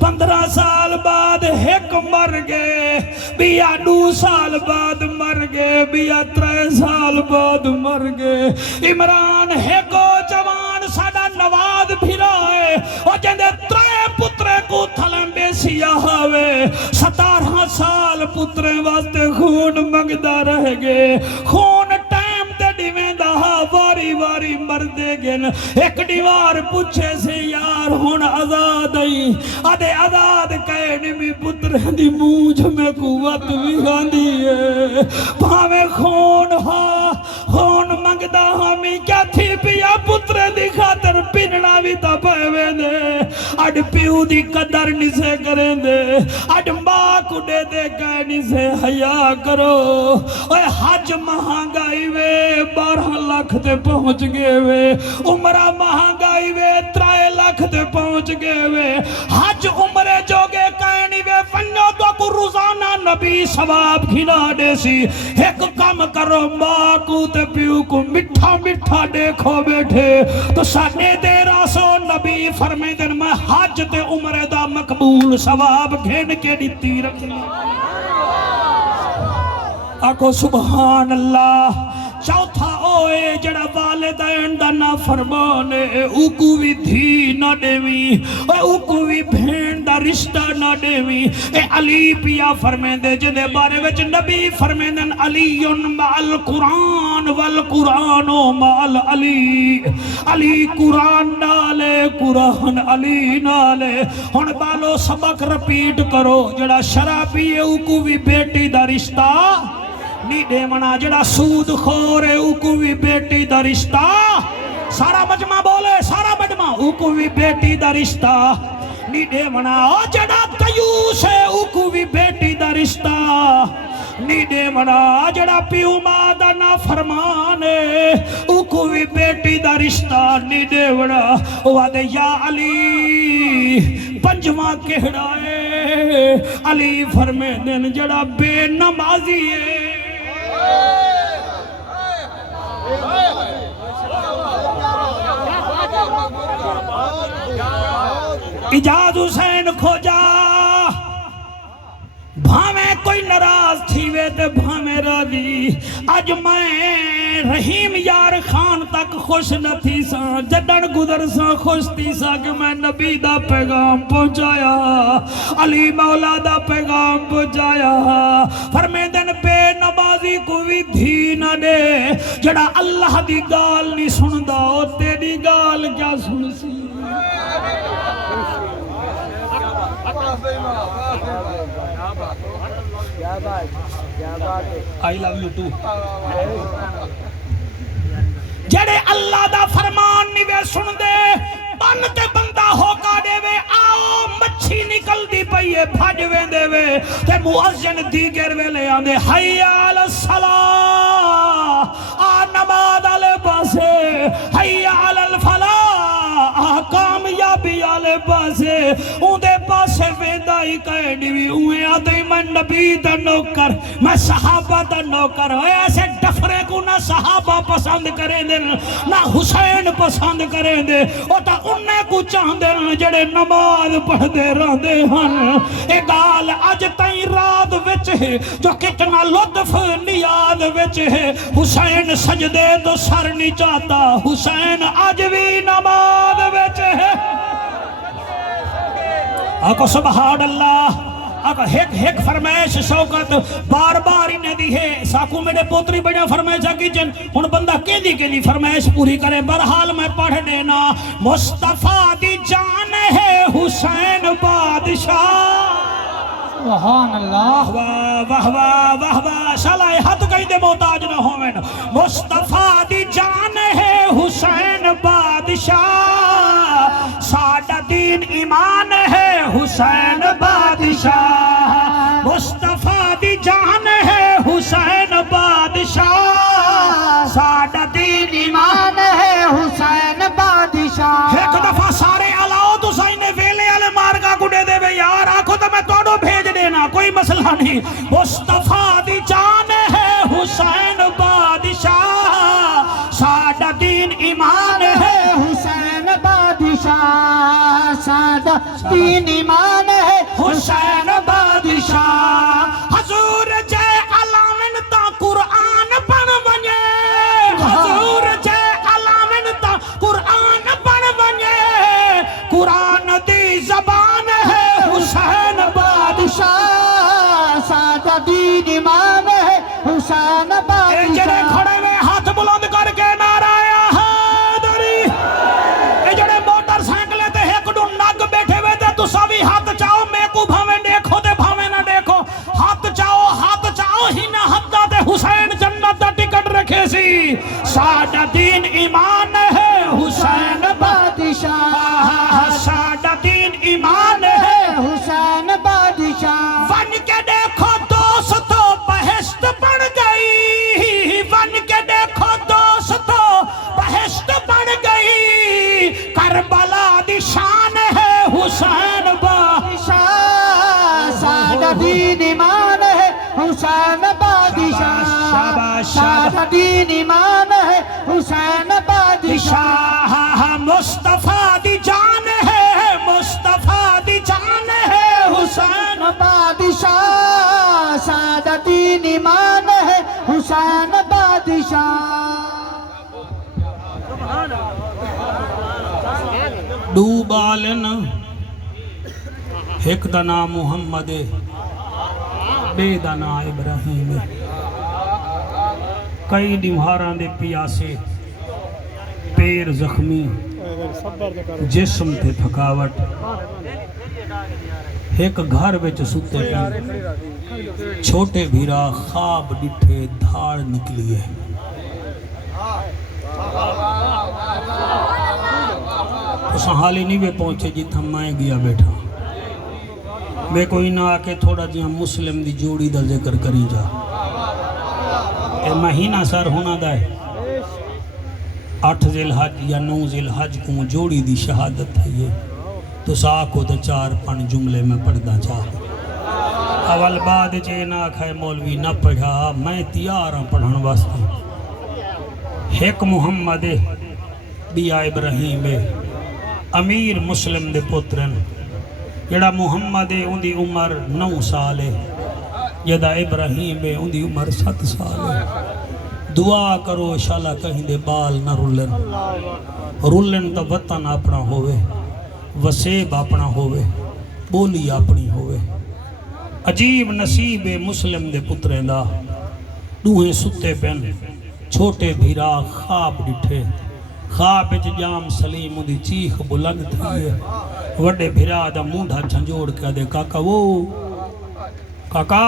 15 سال بعد ایک مر گئے بیا 2 سال بعد مر گئے بیا 3 سال بعد مر گئے عمران ایکو جوان ساڑا نواز بھرائے اور جندے 3 پترے کو تھلمبیسیا ہوئے 17 سال پترے واسطے خون مگدہ رہ گئے خون ٹائم تے ڈیویں دا واری واری مردے گن ایک دیوار پوچھے سے یار ہون آزاد آئی آدھے آزاد کہنے میں پتر دی موجھ میں قوت بھی گاندھی ہے پاوے خون ہاں خون مگدہ ہمیں کیا تھی پیا پتر دی خاطر پننا بھی تا پہوے دے اڈ پیو دی قدر نسے کریں دے اڈ ماں کو دے دے کہنی سے حیاء کرو اے حج مہنگائی وے 12 لاکھ تے پہنچ گئے وے عمرہ مہنگائی وے 3 لاکھ تے پہنچ گئے وے حج عمرے جو گے کہنی وے فنو دو کو روزانہ نبی ثواب کھنا دے سی ایک کام کرو ماں کو تے پیو کو مٹھا مٹھا دیکھو بیٹھے تو سانے دے راسو نبی فرمے دن میں حج تے عمرے دا مقبول ثواب گھن کے دیتی رکھیں آکو سبحان اللہ چوتھا اوے جڑا والدین دا نا فرمانے اوکو بھی دھی نہ دیوی اوکو بھی بھین دا رشتہ نہ دیوی اے علی پیا فرمین دے جدے بارے وچ نبی فرمین دن علیون مع القرآن والقرآن مع العلی علی قرآن نالے قرآن علی نالے ہن بالو سبق رپیٹ کرو جڑا شرابی ہے اوکو بھی بیٹی دا رشتہ نیڈے منا جڑا سود خور ہے اوکو بھی بیٹی دا رشتہ سارا مجمع بولے سارا مجمع اوکو بھی بیٹی دا رشتہ نیڈے منا جڑا تیوس ہے اوکو بھی بیٹی دا رشتہ نیڈے منا جڑا پیو ماں دا نا فرمانے اوکو بھی بیٹی دا رشتہ نیڈے منا وعدے یا علی 5واں کہڑا ہے علی فرمے دن جڑا بے نمازی ہے اجاز حسین کھوجا بھامیں کوئی نراز تھی وے تے بھامیں راضی اج میں رحیم یار خان تک خوش نہ تھی سا جڈن گزر سا خوش تھی سا کہ میں نبی دا پیغام پہنچایا علی مولا دا پیغام پہنچایا فرمے دن بے نمازی کوئی دھی نہ دے جڑا اللہ دی گال نہیں سندا او تیری گال کیا سن سی I love you too جڑے اللہ دا فرمان نہیں وے سن دے بن تے بندہ ہو کا دے وے آؤ مچھی نکل دی پئیے بھج وے دے وے تے مؤذن دیگر وے لے آندے حیا علی الصلاۃ آ نماز والے پاسے حیا علی الفلاح آ کامیابی والے پاسے اون دے پاسے ویندا ہی کہنی وی اوے آدے میں نبی دا نوکر میں صحابہ دا نوکر ہوئے ایسے ڈفرے کو نہ صحابہ پسند کریں دے نہ حسین پسند کریں دے او تا انہیں کو چاہن دے جڑے نماز پڑھ دے رہ دے ہن اے گال اج تائیں رات وچ ہے جو کتنا لطف نیاد وچ ہے حسین سجدے تو سر نہیں چاہتا حسین اج بھی نماز وچ ہے آقا سبحان اللہ آقا ایک فرمائش شوکت بار بار انہیں دی ہے ساکو میرے پوتری بڑا فرمائشہ کی جن ان بندہ کی فرمائش پوری کرے برحال میں پڑھ دینا مصطفیٰ دی جان ہے حسین بادشاہ سبحان اللہ واہ واہ واہ واہ شالائے حد کہیں دے محتاج نہ ہوئے مصطفیٰ دی جان ہے حسین بادشاہ سادہ دین ایمان ہے حسین بادشاہ مصطفیٰ دی جان ہے حسین بادشاہ سنی مصطفیٰ دی جان ہے حسین بادشاہ ساڈا دین ایمان ہے حسین بادشاہ سادہ دین ایمان ہے حسین بادشاہ حضور جے علامن تا قرآن پڑھ ونجے حضور جے علامن تا قرآن پڑھ ونجے قرآن دی زبان ہے حسین بادشاہ سادہ دین ایمان ہے حسین جڑے بادشاہ کھڑے میں ہاتھ بلند کر کے نعرہ حیدری اے جڑے موٹر سائیکلیں تے ایک ڈو نگ بیٹھے ہوئے تے تسا بھی ہاتھ چاہو میں کو بھاویں دیکھو تے بھاویں نہ دیکھو ہاتھ چاہو ہی نہ ہتھا تے حسین جنت دا ٹکٹ رکھے سی ساڈا دین ایمان ہے حسین بادشاہ ساڈا دین ایمان ہے حسین بادشاہ ون کے دیکھو دوستو بہشت بن گئی ون کے دیکھو دوستو بہشت بن گئی کربلا دی شان ہے حسین بادشاہ سادہ دین ایمان ہے حسین بادشاہ سادہ دین ایمان ہے حسین بادشاہ شاہ مصطفیٰ دی جان ہے مصطفیٰ دی جان ہے حسین بادشاہ سادہ دین ایمان ہے حسین بادشاہ دو بالن ایک دا نام محمد بے دا نام ابراہیم کئی دیوہاراں دے پیاسے پیر زخمی جسم تے تھکاوٹ ایک گھر وچ ستے پہ چھوٹے بھیرا خواب ڈٹھے دھاڑ نکلی ہے تو سنحالی نہیں بے پہنچے جتھا میں گیا بیٹھا میں کوئی نہ آکے تھوڑا جہاں مسلم دی جوڑی دا ذکر کری جا اے مہینہ سر ہونا دا ہے 8 ذی الحج یا 9 ذی الحج کو جوڑی دی شہادت ہے یہ تو ساکو دا 4-5 جملے میں پڑھنا چاہ اول بعد چے نہ کھائے مولوی نہ پڑھا میں تیار ہوں پڑھن واسطے ایک محمد بیا ابراہیم امیر مسلم دے پترن جڑا محمد ان دی عمر 9 سال ہے جدا ابراہیم ان دی عمر 7 سال ہے دعا کرو انشاءاللہ کہیں دے بال نہ رولن تو وطن اپنا ہوئے وسیب اپنا ہوئے بولی اپنی ہوئے عجیب نصیب مسلم دے پتریں دا دوہیں ستے پہن چھوٹے بھیرا خواب ڈٹھے خواب جام سلیم دی چیخ بلند تھی ہے وڈے بھیرا دا مونڈھا چھنجوڑ کے دے کاکا وہ کاکا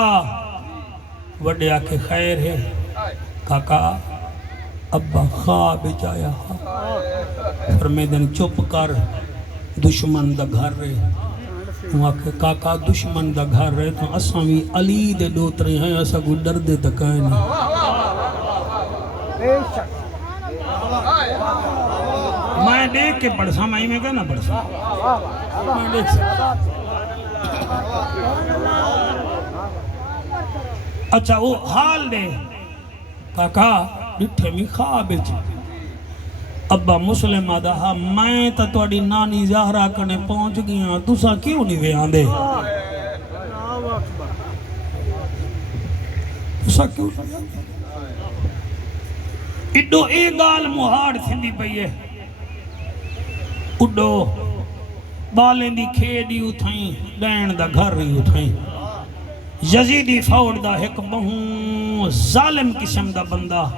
وڈے آکے خیر ہے کاکا ابا خواب جایا فرمیدن چپ کر دشمن دا گھر رہے وہاں کہ کاکا دشمن دا گھر رہے تو اساں بھی علی دے دوترے ہیں ایسا کوئی ڈر دے تکائے نہیں میں دیکھ کے پڑھ سا میں کہنا پڑھ سا میں دیکھ سکتا اچھا وہ حال دے کاکا ڈٹھے میں خواب جی ابا مسلم آدھا میں تا توڑی نانی زہرہ کنے پہنچ گیا تُسا کیوں نہیں وے آندے تُسا کیوں نہیں آندے اڈو اے گال مہاڑ تھندی پئی ہے اڈو بالیں دی کھیڑی اتھائیں ڈین دا گھر رہی اتھائیں یزیدی فوڑ دا ایک بہوں ظالم قسم دا بندہ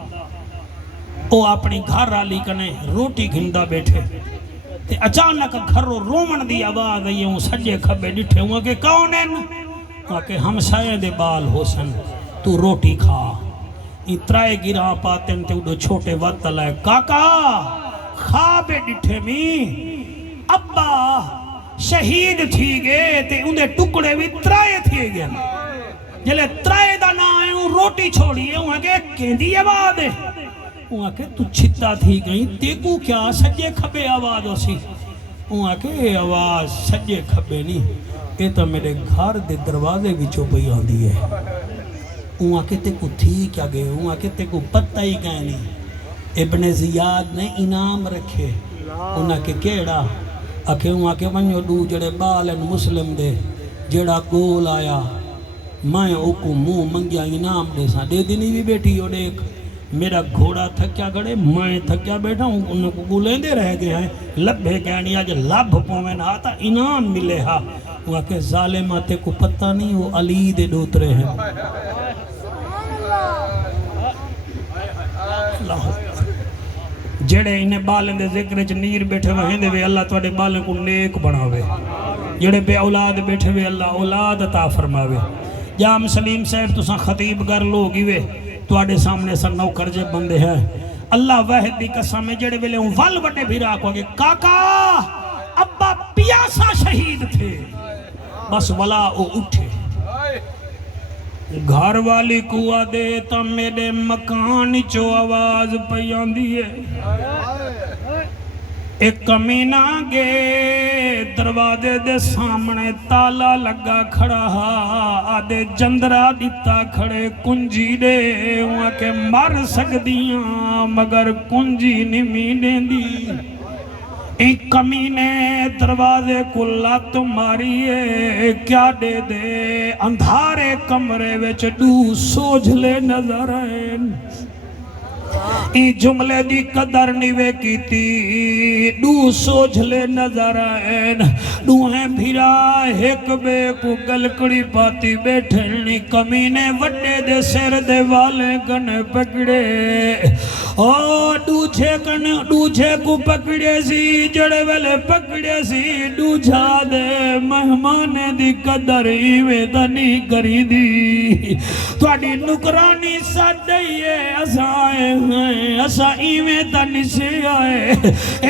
او اپنی گھر آلی کنے روٹی گھندہ بیٹھے تے اچانک گھر رومن دی آواز آئی ہوں سجے کھبے ڈٹھے ہوں کہ کون ہیں کہ ہم سائے دے بال حسن تو روٹی کھا اترائے گرا پاتن تے اڈو چھوٹے وقت لائے کاکا خوابے ڈٹھے میں ابا شہید تھی گئے تے اندے ٹکڑے بھی ترائے تھی گئے جلے ترائے دا نہ آئے ہوں روٹی چھوڑی ہے وہاں کہ کہندی آواز ہے وہاں کہ تو چھتا تھی گئی تے کو کیا سجے کھبے آواز ہو سی وہ آ کے آواز سجے کھبے نہیں، یہ تو میرے گھر دے دروازے وچوں پئی آندی ہے۔ وہ آ کے تے کو تھی کیا گئے، وہ آ کے تے کو پتہ ہی گئے نہیں۔ ابن زیاد نے انعام رکھے، انہاں کے کیڑا آکھے وہ آ کے ونجو ڈو جڑے بالن مسلم دے جڑا گول آیا میں اوکو منہ منگیا انعام دے ساں دے دینی بھی بیٹھی ہو دیکھ میرا گھوڑا تھکیا گھڑے میں تھکیا بیٹھا ہوں انہوں کو گولیں دے رہ گئے ہیں لبھے کہنی آج لبھ پومن آتا انعام ملے ہاں وہ کہ ظالماتے کو پتہ نہیں وہ علی دے دوترے ہیں اللہ جڑے انہیں بالن دے ذکر چ نیر بیٹھے ہوئے دے وے اللہ توڑے بالن کو نیک بناوے جڑے بے اولاد بیٹھے ہوئے اللہ اولاد عطا فرماوے جام سلیم صاحب تو ساں خطیب گر لوگی وے توڑے سامنے سن نوکر جے بندے ہیں اللہ واحد دی قسم میں جڑے ویلے ہوں ول بٹے بھی راکو گے کاکا ابا پیاسا شہید تھے بس ولا او اٹھے گھر والی کو دے تا میرے مکان چو آواز پیان دیئے ایک کمینہ گے دروازے دے سامنے تالا لگا کھڑا آدھے جندرہ دیتا کھڑے کنجی دے وہاں کے مر سکدیاں مگر کنجی نمی دیں دی ایک کمینے دروازے کو لات ماریے کیا دے دے اندھارے کمرے وچ دو سوجھلے نظر آئیں ای جملے دی قدر نیوے کیتی دو سوجھلے نظر آئیں دو ہیں بھیرا ایک بے کو گلکڑی پاتی بیٹھنی کمینے وڈے دے سر دے والے گنے پکڑے دوجھے کو پکڑے سی جڑے ویلے پکڑے سی دوجھا دے مہمانے دی قدر ایوے دنی کری دی توڑی نکرانی ساتھئیے اسائے ہیں اسا ایوے دنی سے آئے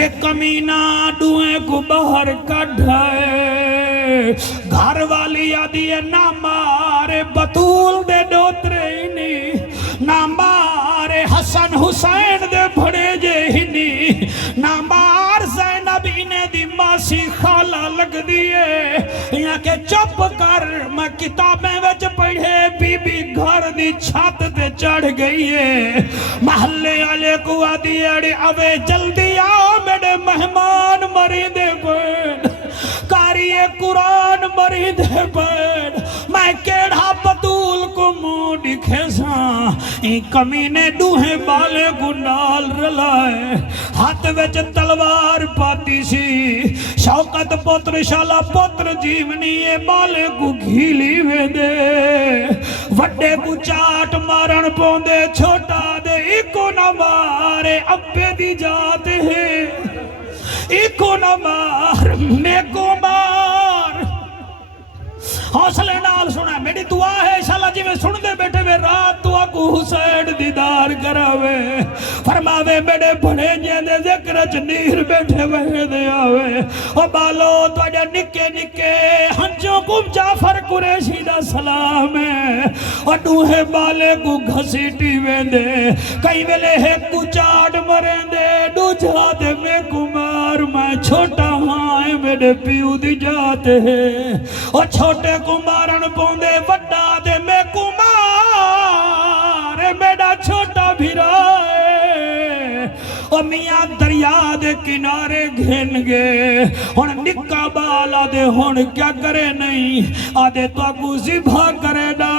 ایک کمینہ دوئے کو باہر کڑھائے گھر والی آدھیے نہ مارے بطول دے دوترے ہی نہ مارے حسن حسین دے بھڑے جے ہنی نہ مار زینب انہیں دی ماسی خالہ لگ دیئے یہاں کے چپ کر میں کتابیں وچ پڑھے بی بی گھر دی چھت تے چڑھ گئی ہے محلے آلے کو آدھی اڑی اوے جلدی آؤ میرے مہمان مری دے بین کاری قرآن مری دے بین میں کیڑا بطول کو مو دکھے ساں این کمینے دوہے بالے گنال رلائے ہاتھ وچ تلوار پاتی سی شوقت پتر شالا پتر جیونی بالے کو گھیلی وے دے وڈے کو چاٹ مارن پوندے چھوٹا دے ایکو نہ مارے ابے دی جاتے ہیں ایکو نہ مار میں کو مار حوصلے نال سنا میری دعا ہے انشاءاللہ جی میں سن دے بیٹھے میں رات دعا کو حسین دیدار کراوے فرماوے میرے بڑے جیندے ذکر چنیر بیٹھے وہے دے آوے او بالو تو اجا نکے نکے ہنچوں کو جعفر قریشی دا سلام ہے اور دوہے بالے کو گھسیٹی ویندے کئی ویلے ایک کو چاٹ مرندے دو جاتے میں کمار میں چھوٹا ہاں میرے پیو دی جاتے ہیں اور چھوٹے کمارن پوندے وڈا دے میں کمار میرا چھوٹا بھیرائے اور میاں دریا دے کنارے گھن گے ہن نکا بالا دے ہن کیا کرے نہیں آدھے تو اگو زبا کرے نا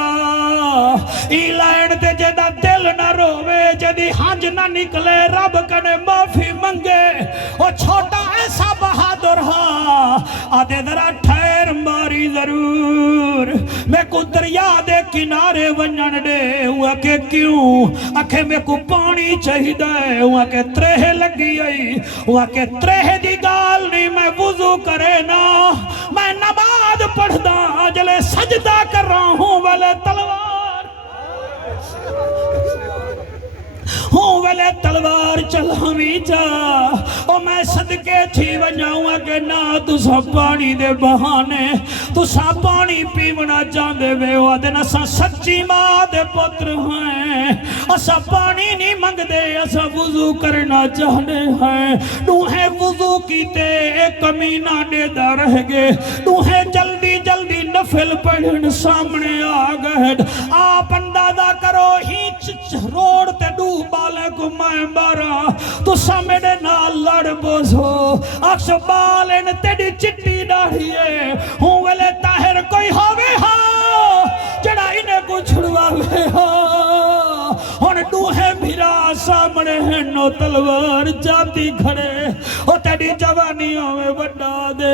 ای لائن دے جیدہ دل نہ روے جیدی ہنج نہ نکلے رب کنے معافی منگے اور چھوٹا ایسا بہادر ہاں آدھے ذرا ٹھیر ماری ضرور میں کو دریا دے کنارے ونجن دے ہوا کہ کیوں اکھے میں کو پانی چاہی دے ہوا کہ ترہ لگی آئی ہوا کہ ترہ دی گال نہیں میں وضو کرے نا میں نماز پڑھ دا جلے سجدہ کر رہا ہوں والے تلوار ہوں ویلے تلوار چل ہمیں جا اور میں صدقے تھی ونجاؤں کہ نا تو سب پانی دے بہانے تو سب پانی پیونا جاندے وے ہوا دے نا سچی ماں دے پتر ہیں اسا پانی نہیں منگ دے اسا وضو کرنا چاہنے ہیں دوہے وضو کیتے ایک کمینہ دیدہ رہ گئے دوہے جلدی جلدی نفل پڑھن سامنے آگئے آپ اندازہ کرو ہی روڑ تے ڈو بالے کو میں بارا تو سمیڑے نہ لڑ بوزو اکس بالن تیڑی چٹی ڈاڑیے ہوں ویلے تاہر کوئی ہوئے ہاں جڑا انہیں کو چھڑوا لے ہاں ہن دوہے بھیرا سامنے ہیں نو تلوار جاتی کھڑے او تیڑی جوانیوں میں بڑھا دے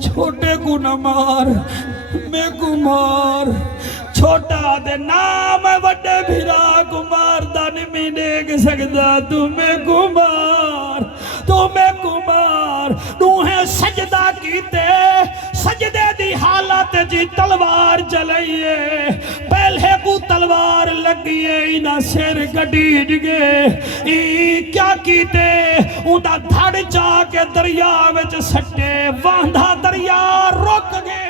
چھوٹے کو نہ مار میں کو مار چھوٹا دے نام وڈے بھیرا کمار دانی میں دیکھ سکتا تمہیں کمار نوہیں سجدہ کیتے سجدے دی حالت جی تلوار چلائیے پہلے کو تلوار لگیے اینا سیر گڑیج گئے کیا کیتے اندھا دھڑ جا کے دریا وچ سٹے واندھا دریا روک گئے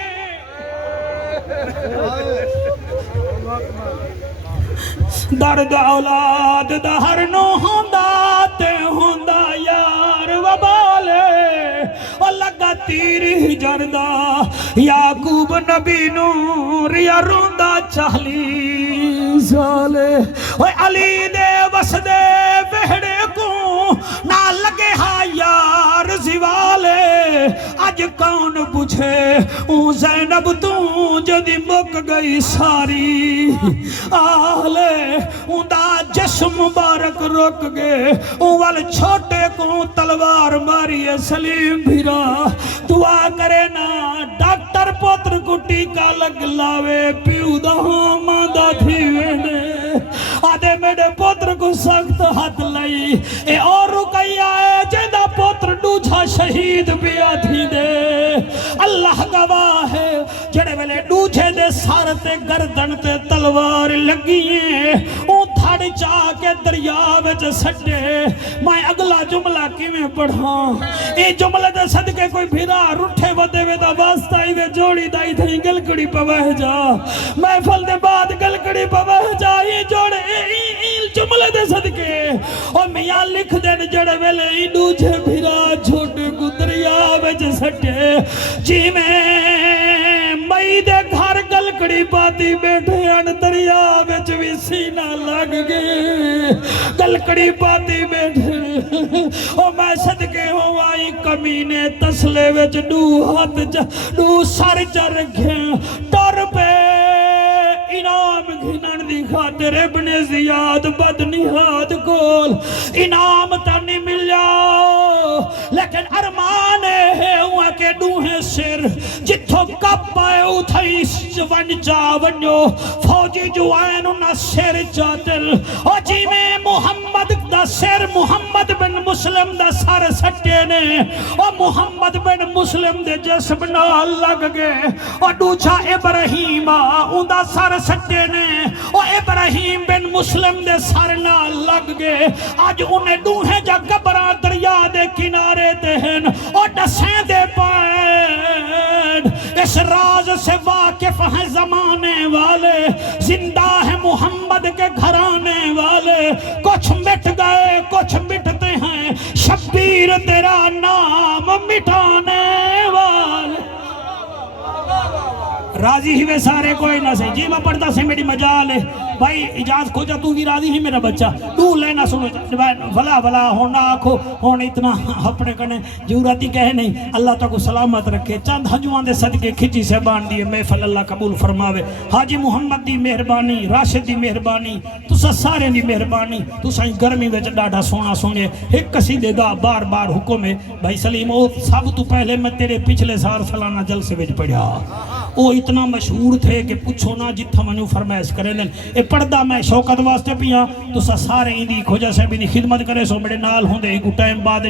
درد اولاد دہر نو ہوندہ تے ہوندہ یار وبالے اور لگا تیری جردہ یعقوب نبی نور یا روندہ 40 سالے علی دے وسدے بہڑے کو نہ لگے ہاں یار زوالے آج کون پوچھے اون زینب تو جدی مک گئی ساری آلے اون دا جسم مبارک رک گئے اون وال چھوٹے کو تلوار ماری سلیم بھیرا دعا کرے نا ڈاکٹر پوتر کو ٹیکا لگ لاوے پیو دا ماندہ تھی وینے آدھے میرے پوتر کو سخت ہاتھ لئی اے اور رکیا ہے جیدہ پوتر ڈوچھا شہید بیا تھی دے اللہ گواہ ہے جڑے ویلے ڈوچھے دے سارتے گردن تے تلوار لگیے اون دھڑ چاہ کے دریا وچ سٹے میں اگلا جملہ کی میں پڑھاں اے جملہ دے صدقے کوئی بھیرا رٹھے ودے ویدہ واسطائی وے جوڑی دائی تھیں گلکڑی پوہ جا محفل دے بعد گلکڑی پوہ جا یہ جوڑے جملے دے صدقے اور میاں لکھ دین جڑے ویلے ہی ڈوچھے بھیرا چھوٹے کو دریا وچ سٹے جی میں مئی دے گھر گلکڑی پاتی بیٹھے ان دریا وچ بھی سینہ لگ گئے گلکڑی پاتی بیٹھے اور میں صدقے ہوں آئی کمینے تسلے وچ ڈو سر چا رکھیں ٹر پہ انعام گھنن دی خاطر ابن زیاد بدنیاد کول انعام تانی مل جاؤ لیکن ارمان ہے ہوا کہ ڈوہیں سر جتھو کپ پائے اتھائی ون چا ونجو فوجی جو آئین انہا سر چاتل اور جی میں محمد دا سر محمد بن مسلم دا سر سٹے نے اور محمد بن مسلم دے جسم نال لگ گئے اور ڈوچا ابراہیم ان دا سر سٹے نے اور ابراہیم بن مسلم دے سر نال لگ گئے آج انہیں ڈوہیں جا قبرہ دریا دے کنارے دہن اور ڈسیں دے پائیں اس راز سے واقف ہیں زمانے والے زندہ ہیں محمد کے گھرانے والے کچھ مٹ گئے کچھ مٹتے ہیں شبیر تیرا نام مٹانے والے راضی ہی وے سارے کوئی نہ سے جی میں پڑھتا سے میری مجال ہے بھائی اجاز کھوجا تو بھی راضی ہی میرا بچہ تو لینا سنو بھلا بھلا ہونا آکھو ہونا اتنا اپنے کنے جوراتی کہے نہیں اللہ تعالیٰ کو سلامت رکھے چند حجوان دے صدقے کھچی سے بان دیئے محفل اللہ قبول فرماوے حاجی محمد دی مہربانی راشد دی مہربانی تو سارے دی مہربانی تو سائیں گرمی وچ ڈاڑا سونا سونے ایک قصیدے دا بار بار حکم ہے بھائی سلیم او سب تو پہلے میں تیرے پچھلے سار سالانہ جلسے وچ پڑھا وہ اتنا مشہور تھے کہ پوچھو نا جتھا منو فرمائش کرے لیں اے پردہ میں شوکت واسطے پیاں تو سارے ہندی کھوجا سے بھی خدمت کرے سو میرے نال ہوں دے ایک ٹائم بعد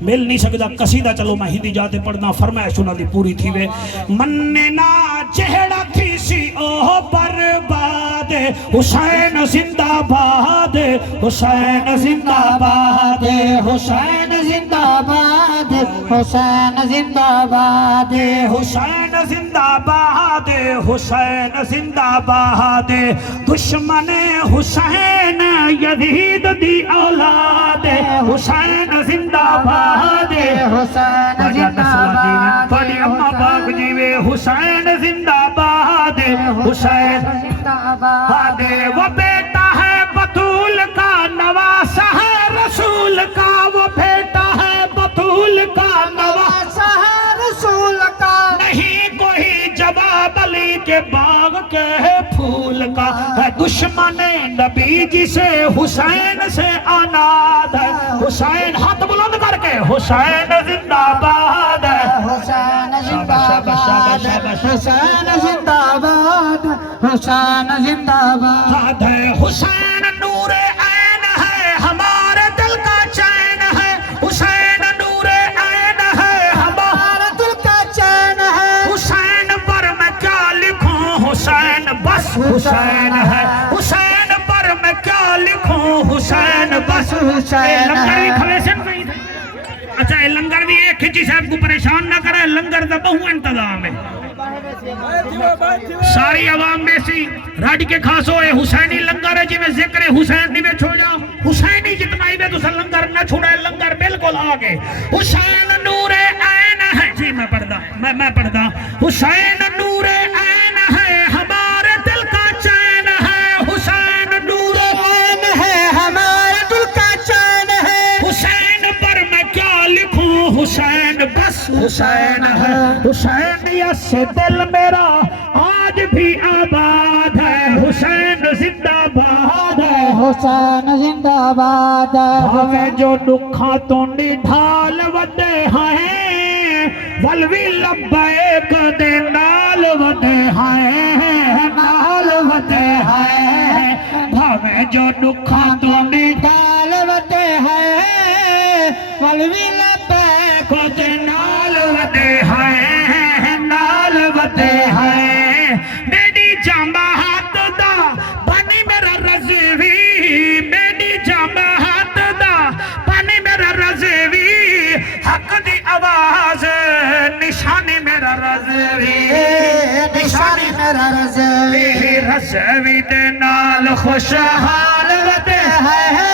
مل نہیں سکتا قصیدہ چلو میں ہندی جاتے پڑھنا فرمائش انہاں دی پوری تھی وے مننا جہڑا تھی سی او برباد حسین زندہ باد حسین زندہ باد حسین زندہ باد حسین زندہ باد حسین زندہ باد حسین زندہ باد دشمن حسین یزید دی اولاد حسین زندہ باد حسین زندہ باد تھوڑی اماں پاک جیوے حسین زندہ باد حسین زندہ باد وہ بیٹا ہے بطول کا نواسہ ہے رسول کا وہ بیٹا ہے بطول کا نواسہ رسول کا نہیں کوئی جواب علی کے باغ کے پھول کا ہے دشمن نبی جسے حسین سے آناد ہے حسین ہاتھ بلند کر کے حسین زندہ باد ہے حسین زندہ باد حسین زندہ باد حسین زندہ باد ہے حسین نور عین ہے ہمارے دل کا چین ہے حسین نور عین ہے ہمارے دل کا چین ہے حسین پر میں کیا لکھوں حسین بس حسین ہے حسین پر میں کیا لکھوں حسین بس حسین لنگر بھی ہے کھوے سے نہیں تھے اچھا یہ لنگر بھی ایک کھچی صاحب کو پریشان نہ کرے لنگر دا بہو انتظام ہے ساری عوام میں سی راڑی کے خاص ہوئے حسینی لنگر ہے جی میں ذکر حسین نہیں میں چھوڑ جاؤ حسینی جتنا ہی میں تو سا لنگر نہ چھوڑے لنگر بالکل آگے حسین نور عین ہے جی میں پڑھدا حسین نور عین ہے ہمارے دل کا چین ہے حسین نور عین ہے ہمارے دل کا چین ہے حسین پر میں کیا لکھوں حسین بس حسین ہے حسینیت سے دل میرا آج بھی آباد ہے حسین زندہ باد ہے حسین زندہ باد ہمیں جو دکھا تو ڈھال وڈے ہیں ولوی لبیک دے نال وڈے ہیں نال وڈے ہیں ہمیں جو دکھا تو ڈال وڈے ہیں ولوی لبیک دے نال وڈے ہیں نال وڈے ہیں میری جامع ہاتھ دا بنی میرا رضوی میری جامع ہاتھ دا بنی میرا رضوی حق دی آواز نشانی میرا رضوی نشانی میرا رضوی رضوی دے نال خوشحال وڈے ہے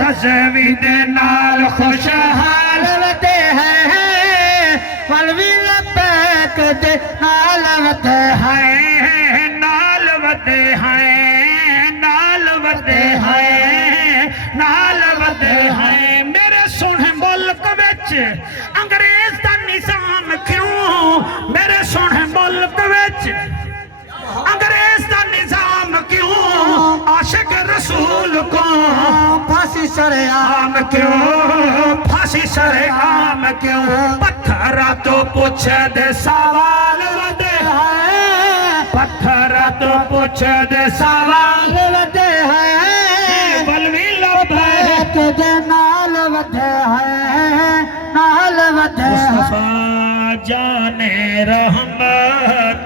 رضوی دے نال خوشحال وڈے ہیں ولوی لبیک دے نال وڈے ہیں نال وڈے ہیں نال وڈے ہیں نال وڈے ہیں میرے سونے ملک وچ انگریز دا نظام کیوں میرے سونے ملک وچ انگریز دا نظام کیوں عاشق رسول کو پھانسی سرعام کیوں پھانسی سرعام کیوں پتھرا تو پوچھ دے سوال وڈے پتھرا تو پوچھ دے سوال وڈے ہیں بلوی لبیک دے نال وڈے ہیں نال وڈے ہیں مصطفیٰ جان رحمت